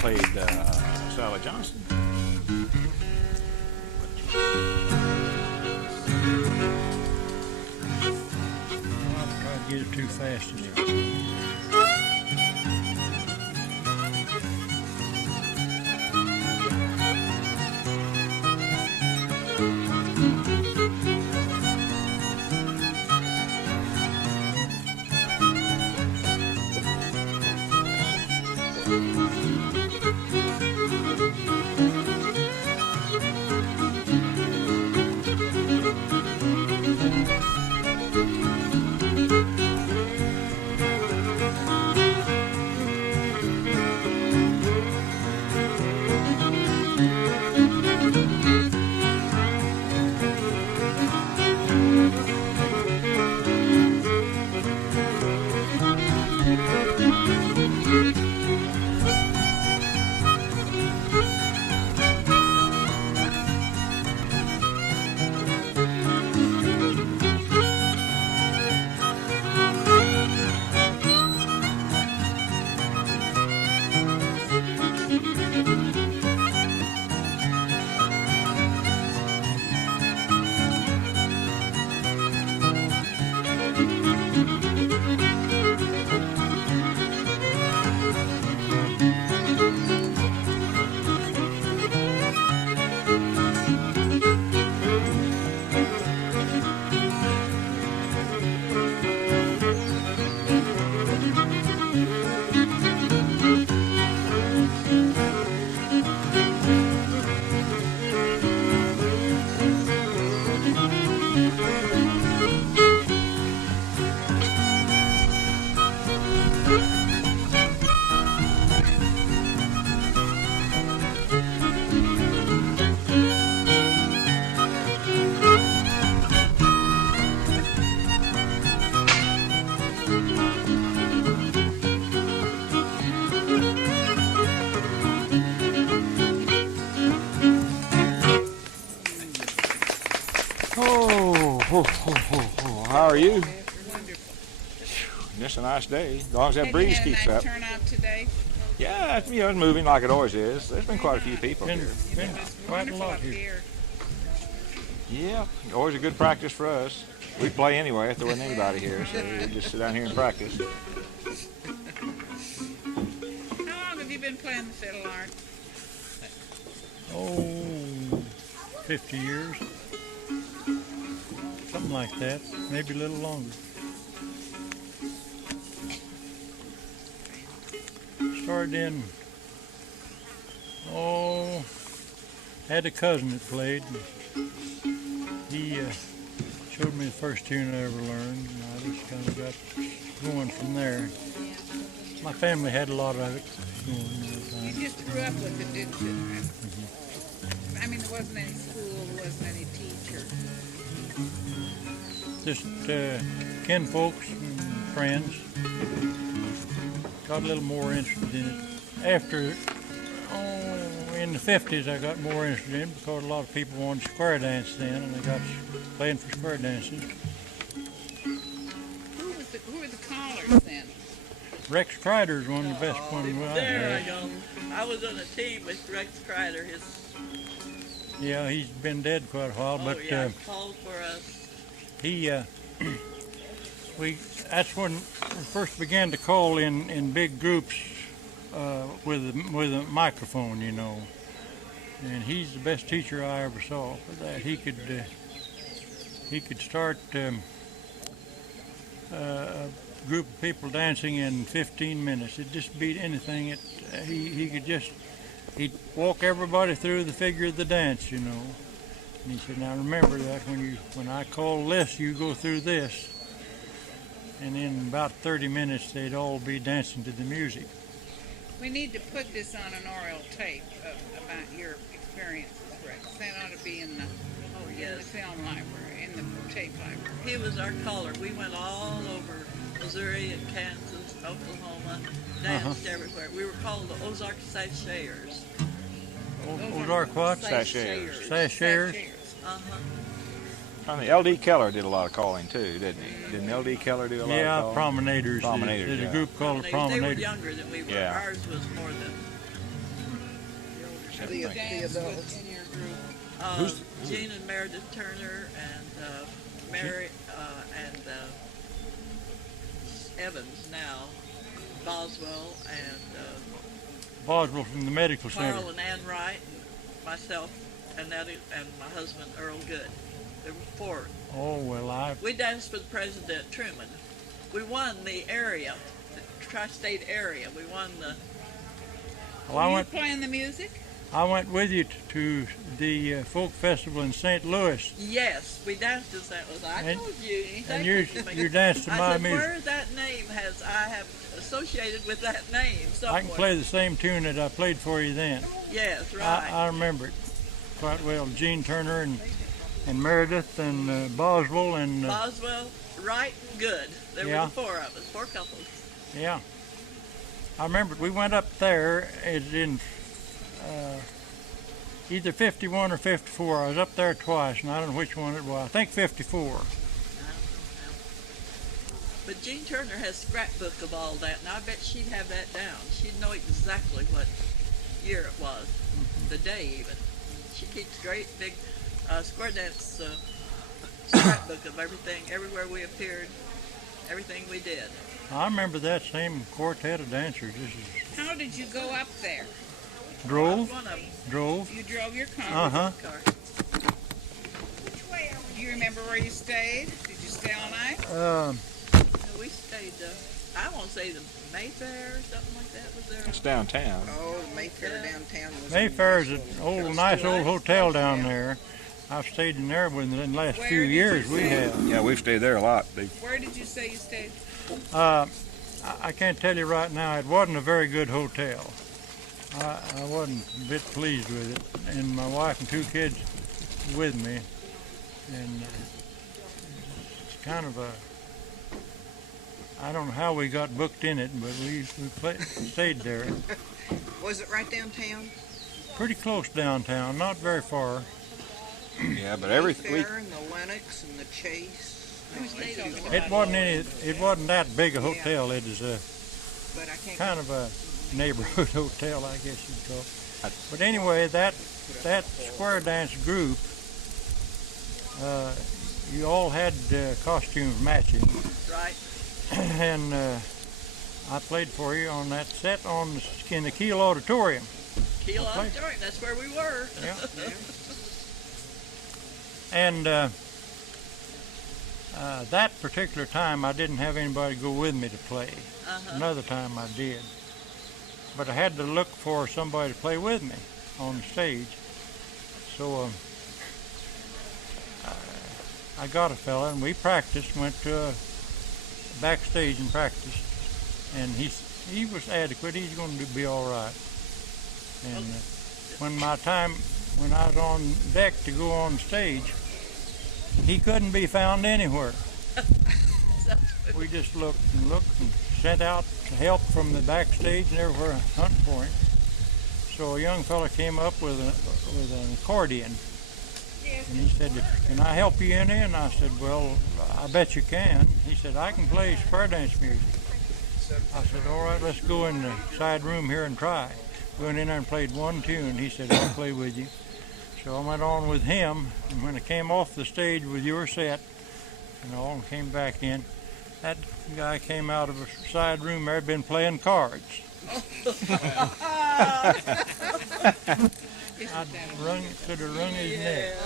played Sally Johnson. I'll try to get it too fast. How are you? Just a nice day, as long as that breeze keeps up. Turnout today. Yeah, it's moving like it always is. There's been quite a few people here. Been quite a lot here. Yeah, always a good practice for us. We play anyway if there wasn't anybody here, so we just sit down here and practice. How long have you been playing the fiddle, Art? Oh, 50 years. Something like that, maybe a little longer. Started in, had a cousin that played. He showed me the first tune I ever learned, and I just kind of got going from there. My family had a lot of it going all the time. You just grew up with it, didn't you? Mm-hmm. I mean, there wasn't any school, there wasn't any teacher. Just kinfolks and friends. Got a little more interested in it. After, in the 50s, I got more interested in it because a lot of people wanted square dance then, and they got playing for square dances. Who were the callers then? Rex Kreider's one of the best ones I There had. I go. I was on a team with Rex Kreider. Yeah, he's been dead quite a while, but yeah, called for us. That's when we first began to call in big groups with a microphone, you know. And he's the best teacher I ever saw for that. He could start a group of people dancing in 15 minutes. It just beat anything. He'd walk everybody through the figure of the dance, you know. And he said, now remember that when I call this, you go through this. And in about 30 minutes, they'd all be dancing to the music. We need to put this on an oral tape about your experiences, Rex. That ought to be in the film library, in the tape library. He was our caller. We went all over Missouri and Kansas, Oklahoma, danced everywhere. We were called the Ozarks Sashayers. Ozark what? Sashayers. Sashayers? Uh-huh. The L.D. Keller did a lot of calling too, didn't he? Didn't L.D. Keller do a lot of calling? Promenaders. Promenaders, There's a group called the Promenaders. They were younger than we were. Yeah. Ours was more than The dance with in your group. Gene and Meredith Turner and Mary and Evans now, Boswell and Boswell from the medical center. Carl and Ann Wright and myself and Nettie and my husband Earl Good. There were 4. Oh, well, We danced with President Truman. We won the area, the tri-state area. We won the... Were you playing the music? I went with you to the folk festival in St. Louis. Yes, we danced in St. Louis. I told you. And you danced to my music. Where that name I have associated with that name somewhere. I can play the same tune that I played for you then. Yes, right. I remember it quite well. Gene Turner and Meredith and Boswell and... Boswell, Wright, Good. There were the 4 of us, 4 couples. Yeah. I remember we went up there in either 51 or 54. I was up there twice, and I don't know which one it was. I think 54. But Jean Turner has a scrapbook of all that, and I bet she'd have that down. She'd know exactly what year it was, the day even. She keeps a great big square dance scrapbook of everything, everywhere we appeared, everything we did. I remember that same quartet of dancers. How did you go up there? Drove. One of them. Drove. You drove your car? Uh-huh. Do you remember where you stayed? Did you stay all night? No, we stayed, I won't say the Mayfair or something like that was there. It's downtown. Oh, Mayfair downtown. Mayfair is an nice old hotel down there. I've stayed in there within the last few years. We have. Yeah, we've stayed there a lot. Where did you say you stayed? I can't tell you right now. It wasn't a very good hotel. I wasn't a bit pleased with it, and my wife and 2 kids with me, and it's kind of I don't know how we got booked in it, but we stayed there. Was it right downtown? Pretty close downtown, not very far. Yeah, but every week. And the Lennox and the Chase. It wasn't that big a hotel. It is kind of a neighborhood hotel, I guess you'd call it. But anyway, that square dance group, you all had costumes matching. Right. And I played for you on that set in the Kiel Auditorium. Kiel Auditorium, that's where we were. Yeah. And that particular time, I didn't have anybody go with me to play. Another time I did. But I had to look for somebody to play with me on the stage. So I got a fella, and we practiced, went to backstage and practiced. And he was adequate. He's going to be all right. And when I was on deck to go on stage, he couldn't be found anywhere. We just looked and sent out help from the backstage and everywhere hunting for him. So a young fella came up with an accordion, and he said, "Can I help you any?" And I said, "Well, I bet you can." He said, "I can play square dance music." I said, "All right, let's go in the side room here and try." We went in there and played one tune. He said, "I'll play with you." So I went on with him, and when I came off the stage with your set and came back in, that guy came out of a side room there, had been playing cards. Could have wrung his neck.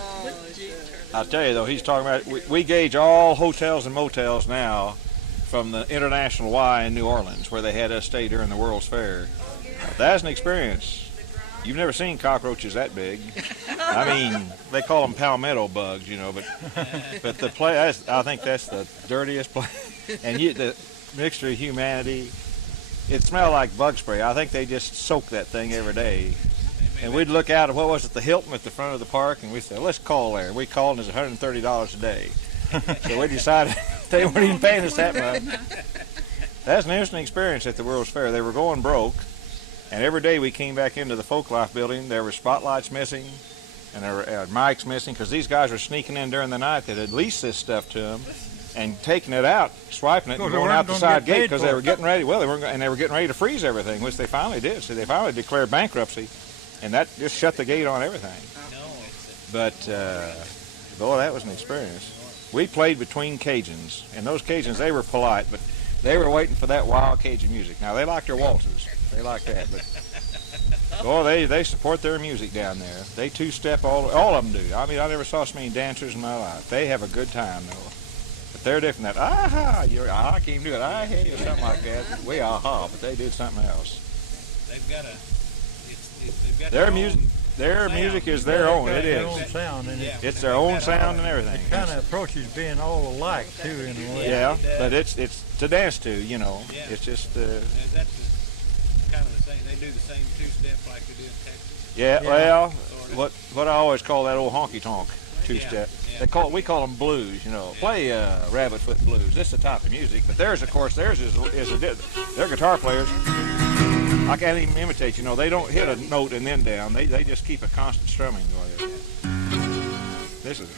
I'll tell you though, he's talking about, we gauge all hotels and motels now from the International Y in New Orleans, where they had us stay during the World's Fair. That's an experience. You've never seen cockroaches that big. I mean, they call them palmetto bugs, but the place, I think that's the dirtiest place. And the mixture of humanity, it smelled like bug spray. I think they just soak that thing every day. And we'd look out at, the Hilton at the front of the park, and we said, let's call there. We called, and it's $130 a day. So we decided they weren't even paying us that much. That's an interesting experience at the World's Fair. They were going broke. And every day we came back into the Folk Life building, there were spotlights missing, and there were mics missing, because these guys were sneaking in during the night that had leased this stuff to them and taking it out, swiping it, and going out the side gate because they were getting ready. Well, they were getting ready to freeze everything, which they finally did. So they finally declared bankruptcy, and that just shut the gate on everything. But boy, that was an experience. We played between Cajuns, and those Cajuns, they were polite, but they were waiting for that wild Cajun music. Now, they like their waltzes. They like that, but boy, they support their music down there. They two-step, all of them do. I mean, I never saw so many dancers in my life. They have a good time, though. But they're different. That aha, I can't do it, I hey, or something like that. We aha, but they did something else. They've got Their music. Their music is their own. It Their is. own sound, and It's their own sound and everything. it kind of approaches being all alike too in a way. Yeah, but it's to dance to, you know. Yeah. It's just. That's kind of the same. They do the same two-step like they do in Texas. Yeah, well, what I always call that old honky tonk two-step. Yeah. We call them blues, you know. Play rabbit foot blues. This is the type of music, but theirs, of course, theirs is their guitar players. I can't even imitate, you know. They don't hit a note and then down. They just keep a constant strumming going. This is.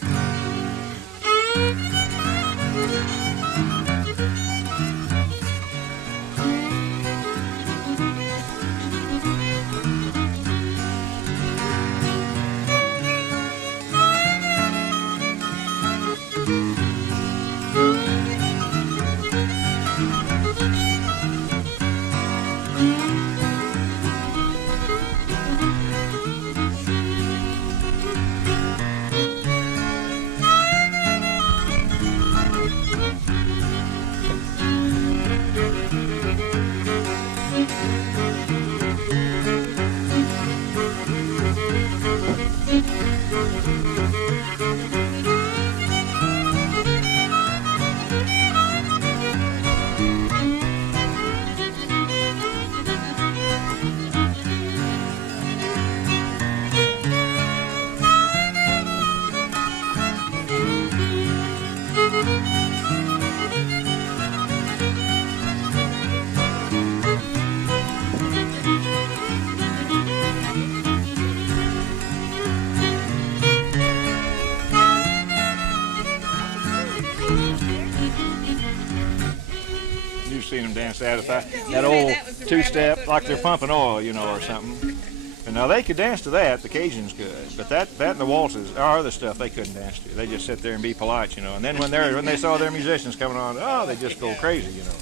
Seen them dance that old two-step like they're pumping oil, you know, or something. And now they could dance to that, the Cajuns could, but that and the waltzes, our other stuff, they couldn't dance to. They just sit there and be polite, you know. And then when they saw their musicians coming on, oh, they just go crazy, you know.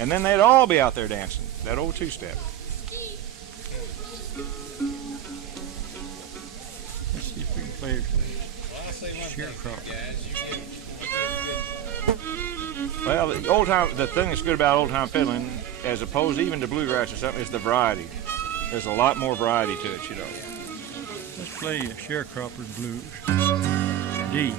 And then they'd all be out there dancing that old two-step. Let's see if we can play sharecropper. Well, the thing that's good about old-time fiddling, as opposed even to bluegrass or something, is the variety. There's a lot more variety to it, you know. Let's play Sharecropper Blues. D.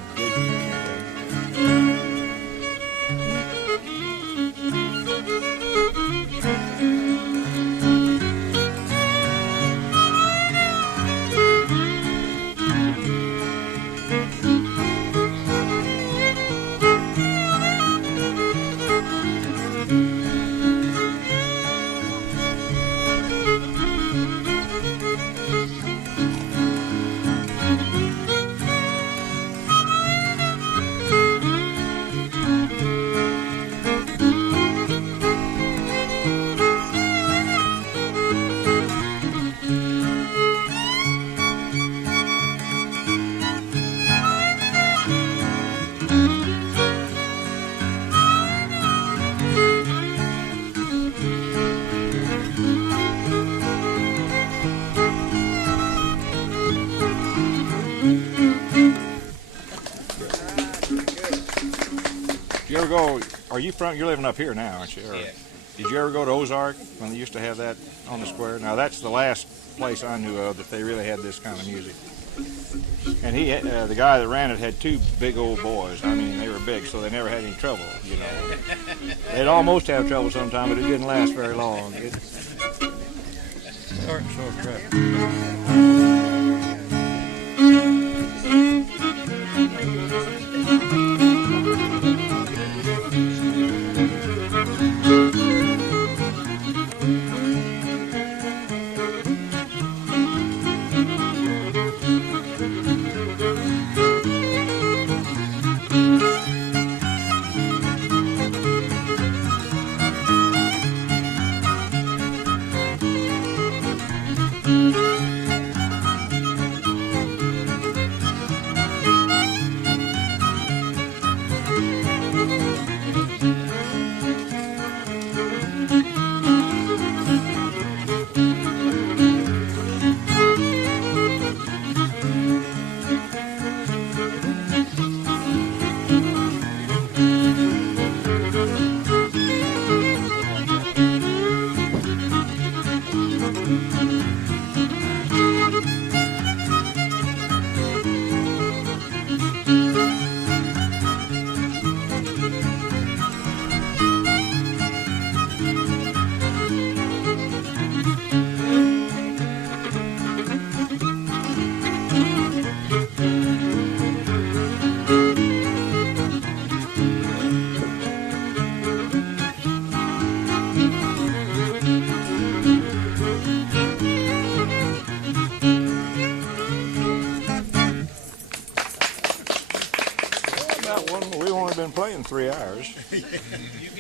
You're living up here now, aren't you? Yeah. Did you ever go to Ozarks when they used to have that on the square? Now that's the last place I knew of that they really had this kind of music. And the guy that ran it had two big old boys. I mean, they were big, so they never had any trouble, you know. They'd almost have trouble sometime, but it didn't last very long. Arkansas crap.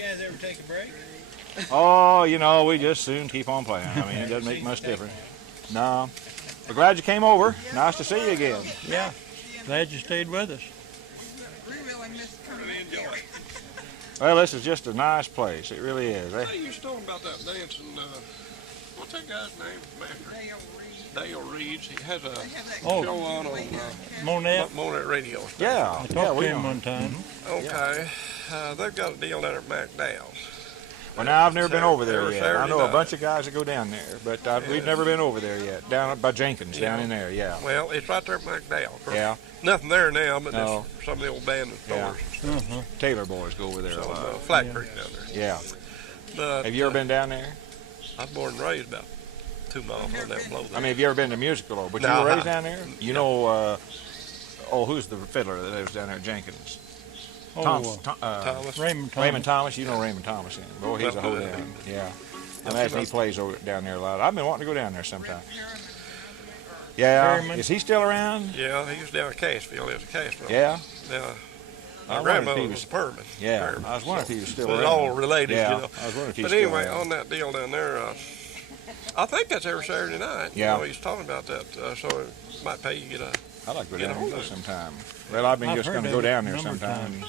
guys ever take a break? Oh, you know, we just soon keep on playing. I mean, it doesn't make much difference. No. We're glad you came over. Nice to see you again. Yeah. Glad you stayed with us. We really miss coming Really enjoy it. Well, this is just a nice place. It really is. Hey, you was talking about that dancing, what's that guy's name? Master? Dale Reeves. He has a show on Monette. Monette Radio. Yeah. I talked Yeah, to we him know. one time. Okay. They've got a deal down at McDowell's. Well, now I've never been over there Every yet. I know a Saturday bunch of guys that go down there, but we've never been over there yet. Down by Jenkins, down in there, yeah. Well, it's right there at McDowell. Yeah. Nothing there now, but No. there's some of the old abandoned Yeah. stores. Taylor boys go over there a So, lot. Flat Creek down there. Yeah. But, Have you ever been down there? I was born and raised about 2 miles on down below there. I mean, have you ever been to musical? But you No, were raised I- down there? You know, who's the fiddler that lives down there at Jenkins? Oh, Thomas. Raymond Thomas. Raymond Thomas. You know Raymond Thomas. Boy, he's a hoedown. Yeah. I imagine he plays over down there a lot. I've been wanting to go down there sometime. Yeah. Harriman. Is he still around? Yeah, he was down at Cassville. He was at Cassville. Yeah. Now, I my wondered if grandmother he was was- a Perman. Yeah. Perman. I was wondering if he was still So around. it's all related, Yeah. you know. I was wondering if he's But still anyway, around. on that deal down there, I think that's every Saturday night. Yeah. You know, he's talking about that, so it might pay you to get a. I'd like to go Get down a there hold of it. sometime. Well, I've been I've just heard going to of go it down there a number of sometime.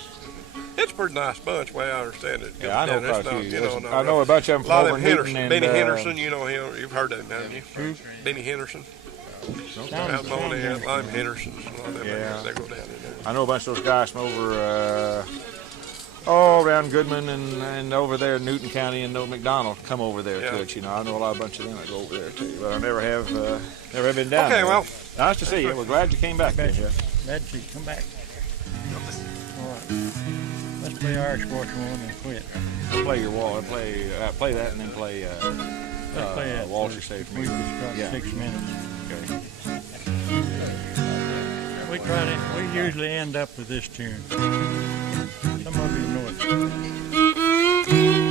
It's a pretty nice bunch, the way I understand it. Yeah, I know Down there, quite it's a not, few. you know, not I know rough. a bunch of them A lot from of them over in Henderson. Newton Benny and, Henderson, you know him. You've heard of him, haven't you? Who? Benny Henderson. Sounds Monette, Lime Hendersons, a lot of them. Yeah. They go down in there. I know a bunch of those guys from over, around Goodman and over there in Newton County and McDonald come over there Yeah. to it. You know, I know a bunch of them that go over there too, but I never have been down there. Okay, well. Nice to see you. We're glad you came back. Bet you. Jeff. Glad you come back. All right. Let's play Irish Water one and quit. Play your wall. Play that and then play. Let's play that. Waltz first. Save for We me. just got Yeah. 6 minutes. Okay. We usually end up with this tune. Some of you know it.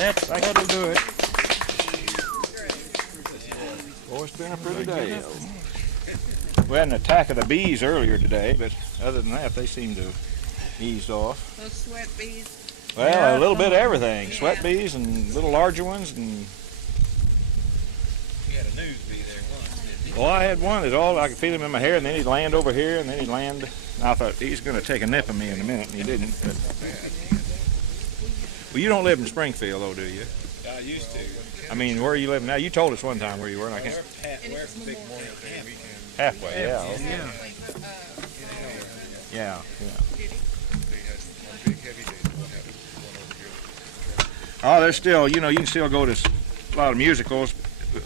That'll do it. Oh, it's been a pretty day. We had an attack of the bees earlier today, but other than that, they seem to ease off. Those sweat bees. Well, a little bit of everything. Sweat bees and little larger ones. And You had a news bee there once, didn't you? well, I had one. Is all I could feel him in my hair, and then he'd land over here, and then he'd land. And I thought he's going to take a nip of me in a minute, and he didn't. But, well, you don't live in Springfield, though, do you? I used to. I mean, where are you living now? You told us one time where you were, and I can't. We're big morning Halfway, yeah. Yeah, yeah. Oh, there's still, you can still go to a lot of musicals,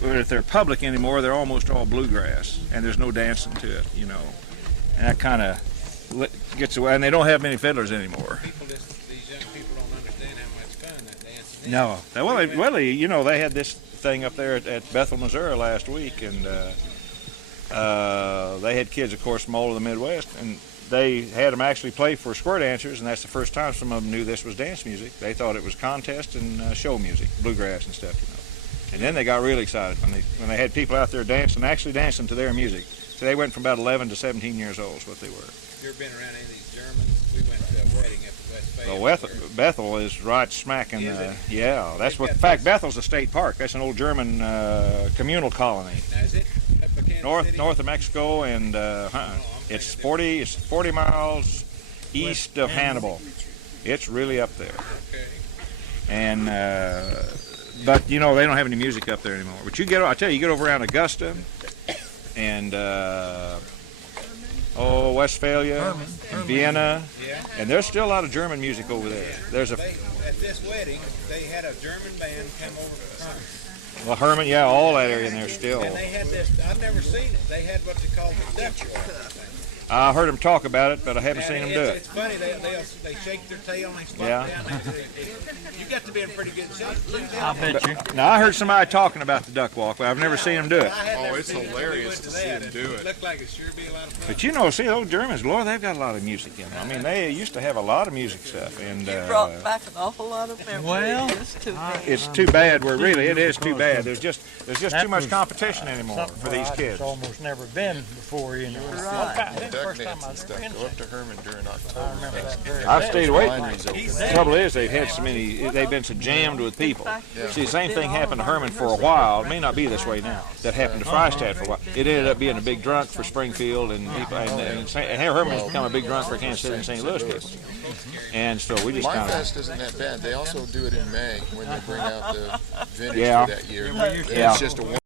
but if they're public anymore, they're almost all bluegrass, and there's no dancing to it, And that kind of gets away, and they don't have many fiddlers anymore. These young people don't understand how much fun that dancing is. No, they had this thing up there at Bethel, Missouri last week, and they had kids, of course, from all over the Midwest, and they had them actually play for square dancers, and that's the first time some of them knew this was dance music. They thought it was contest and show music, bluegrass and stuff, And then they got really excited when they had people out there actually dancing to their music. So they went from about 11 to 17 years old is what they were. You ever been around any of these Germans? We went to a wedding up at West Well, Bethel is right smack in yeah. That's what. In fact, Bethel's a state park. That's an old German communal colony. Now, is it up at Kansas City? North of Mexico, and it's 40 miles east of Hannibal. It's really up there. Okay. And but they don't have any music up there anymore. But I tell you, you get over around Augusta and Westphalia, and Vienna, and there's still a lot of German music over there. There's at this wedding, they had a German band come over from Herman. Well, Herman, yeah, all that area in there still. And they had this, I've never seen it, they had what they call the duck walk. I heard them talk about it, but I haven't seen them do it. It's funny, they shake their tail and they spot down. You got to be in pretty good shape. I bet you. Now, I heard somebody talking about the duck walk, but I've never seen them do it. Oh, it's hilarious to see them do it. It looked like it sure be a lot of fun. But see, those Germans, Lord, they've got a lot of music in them. I mean, they used to have a lot of music stuff. And You brought back an awful lot of memories. Well, it's too bad. It is too bad. There's just too much competition anymore for these kids. It's almost never been before, Right. First time I was Go up to Herman during October. I remember that very I've well. stayed away. The trouble is, they've been so jammed with people. See, the same thing happened to Herman for a while. It may not be this way now. That happened to Freistadt for a while. It ended up being a big drunk for Springfield, and Herman's become a big drunk for Kansas City and St. Louis people. And so we just kind of. Fest isn't that bad. They also do it in May when they bring out the vintage Yeah. for that year. Yeah. It's just a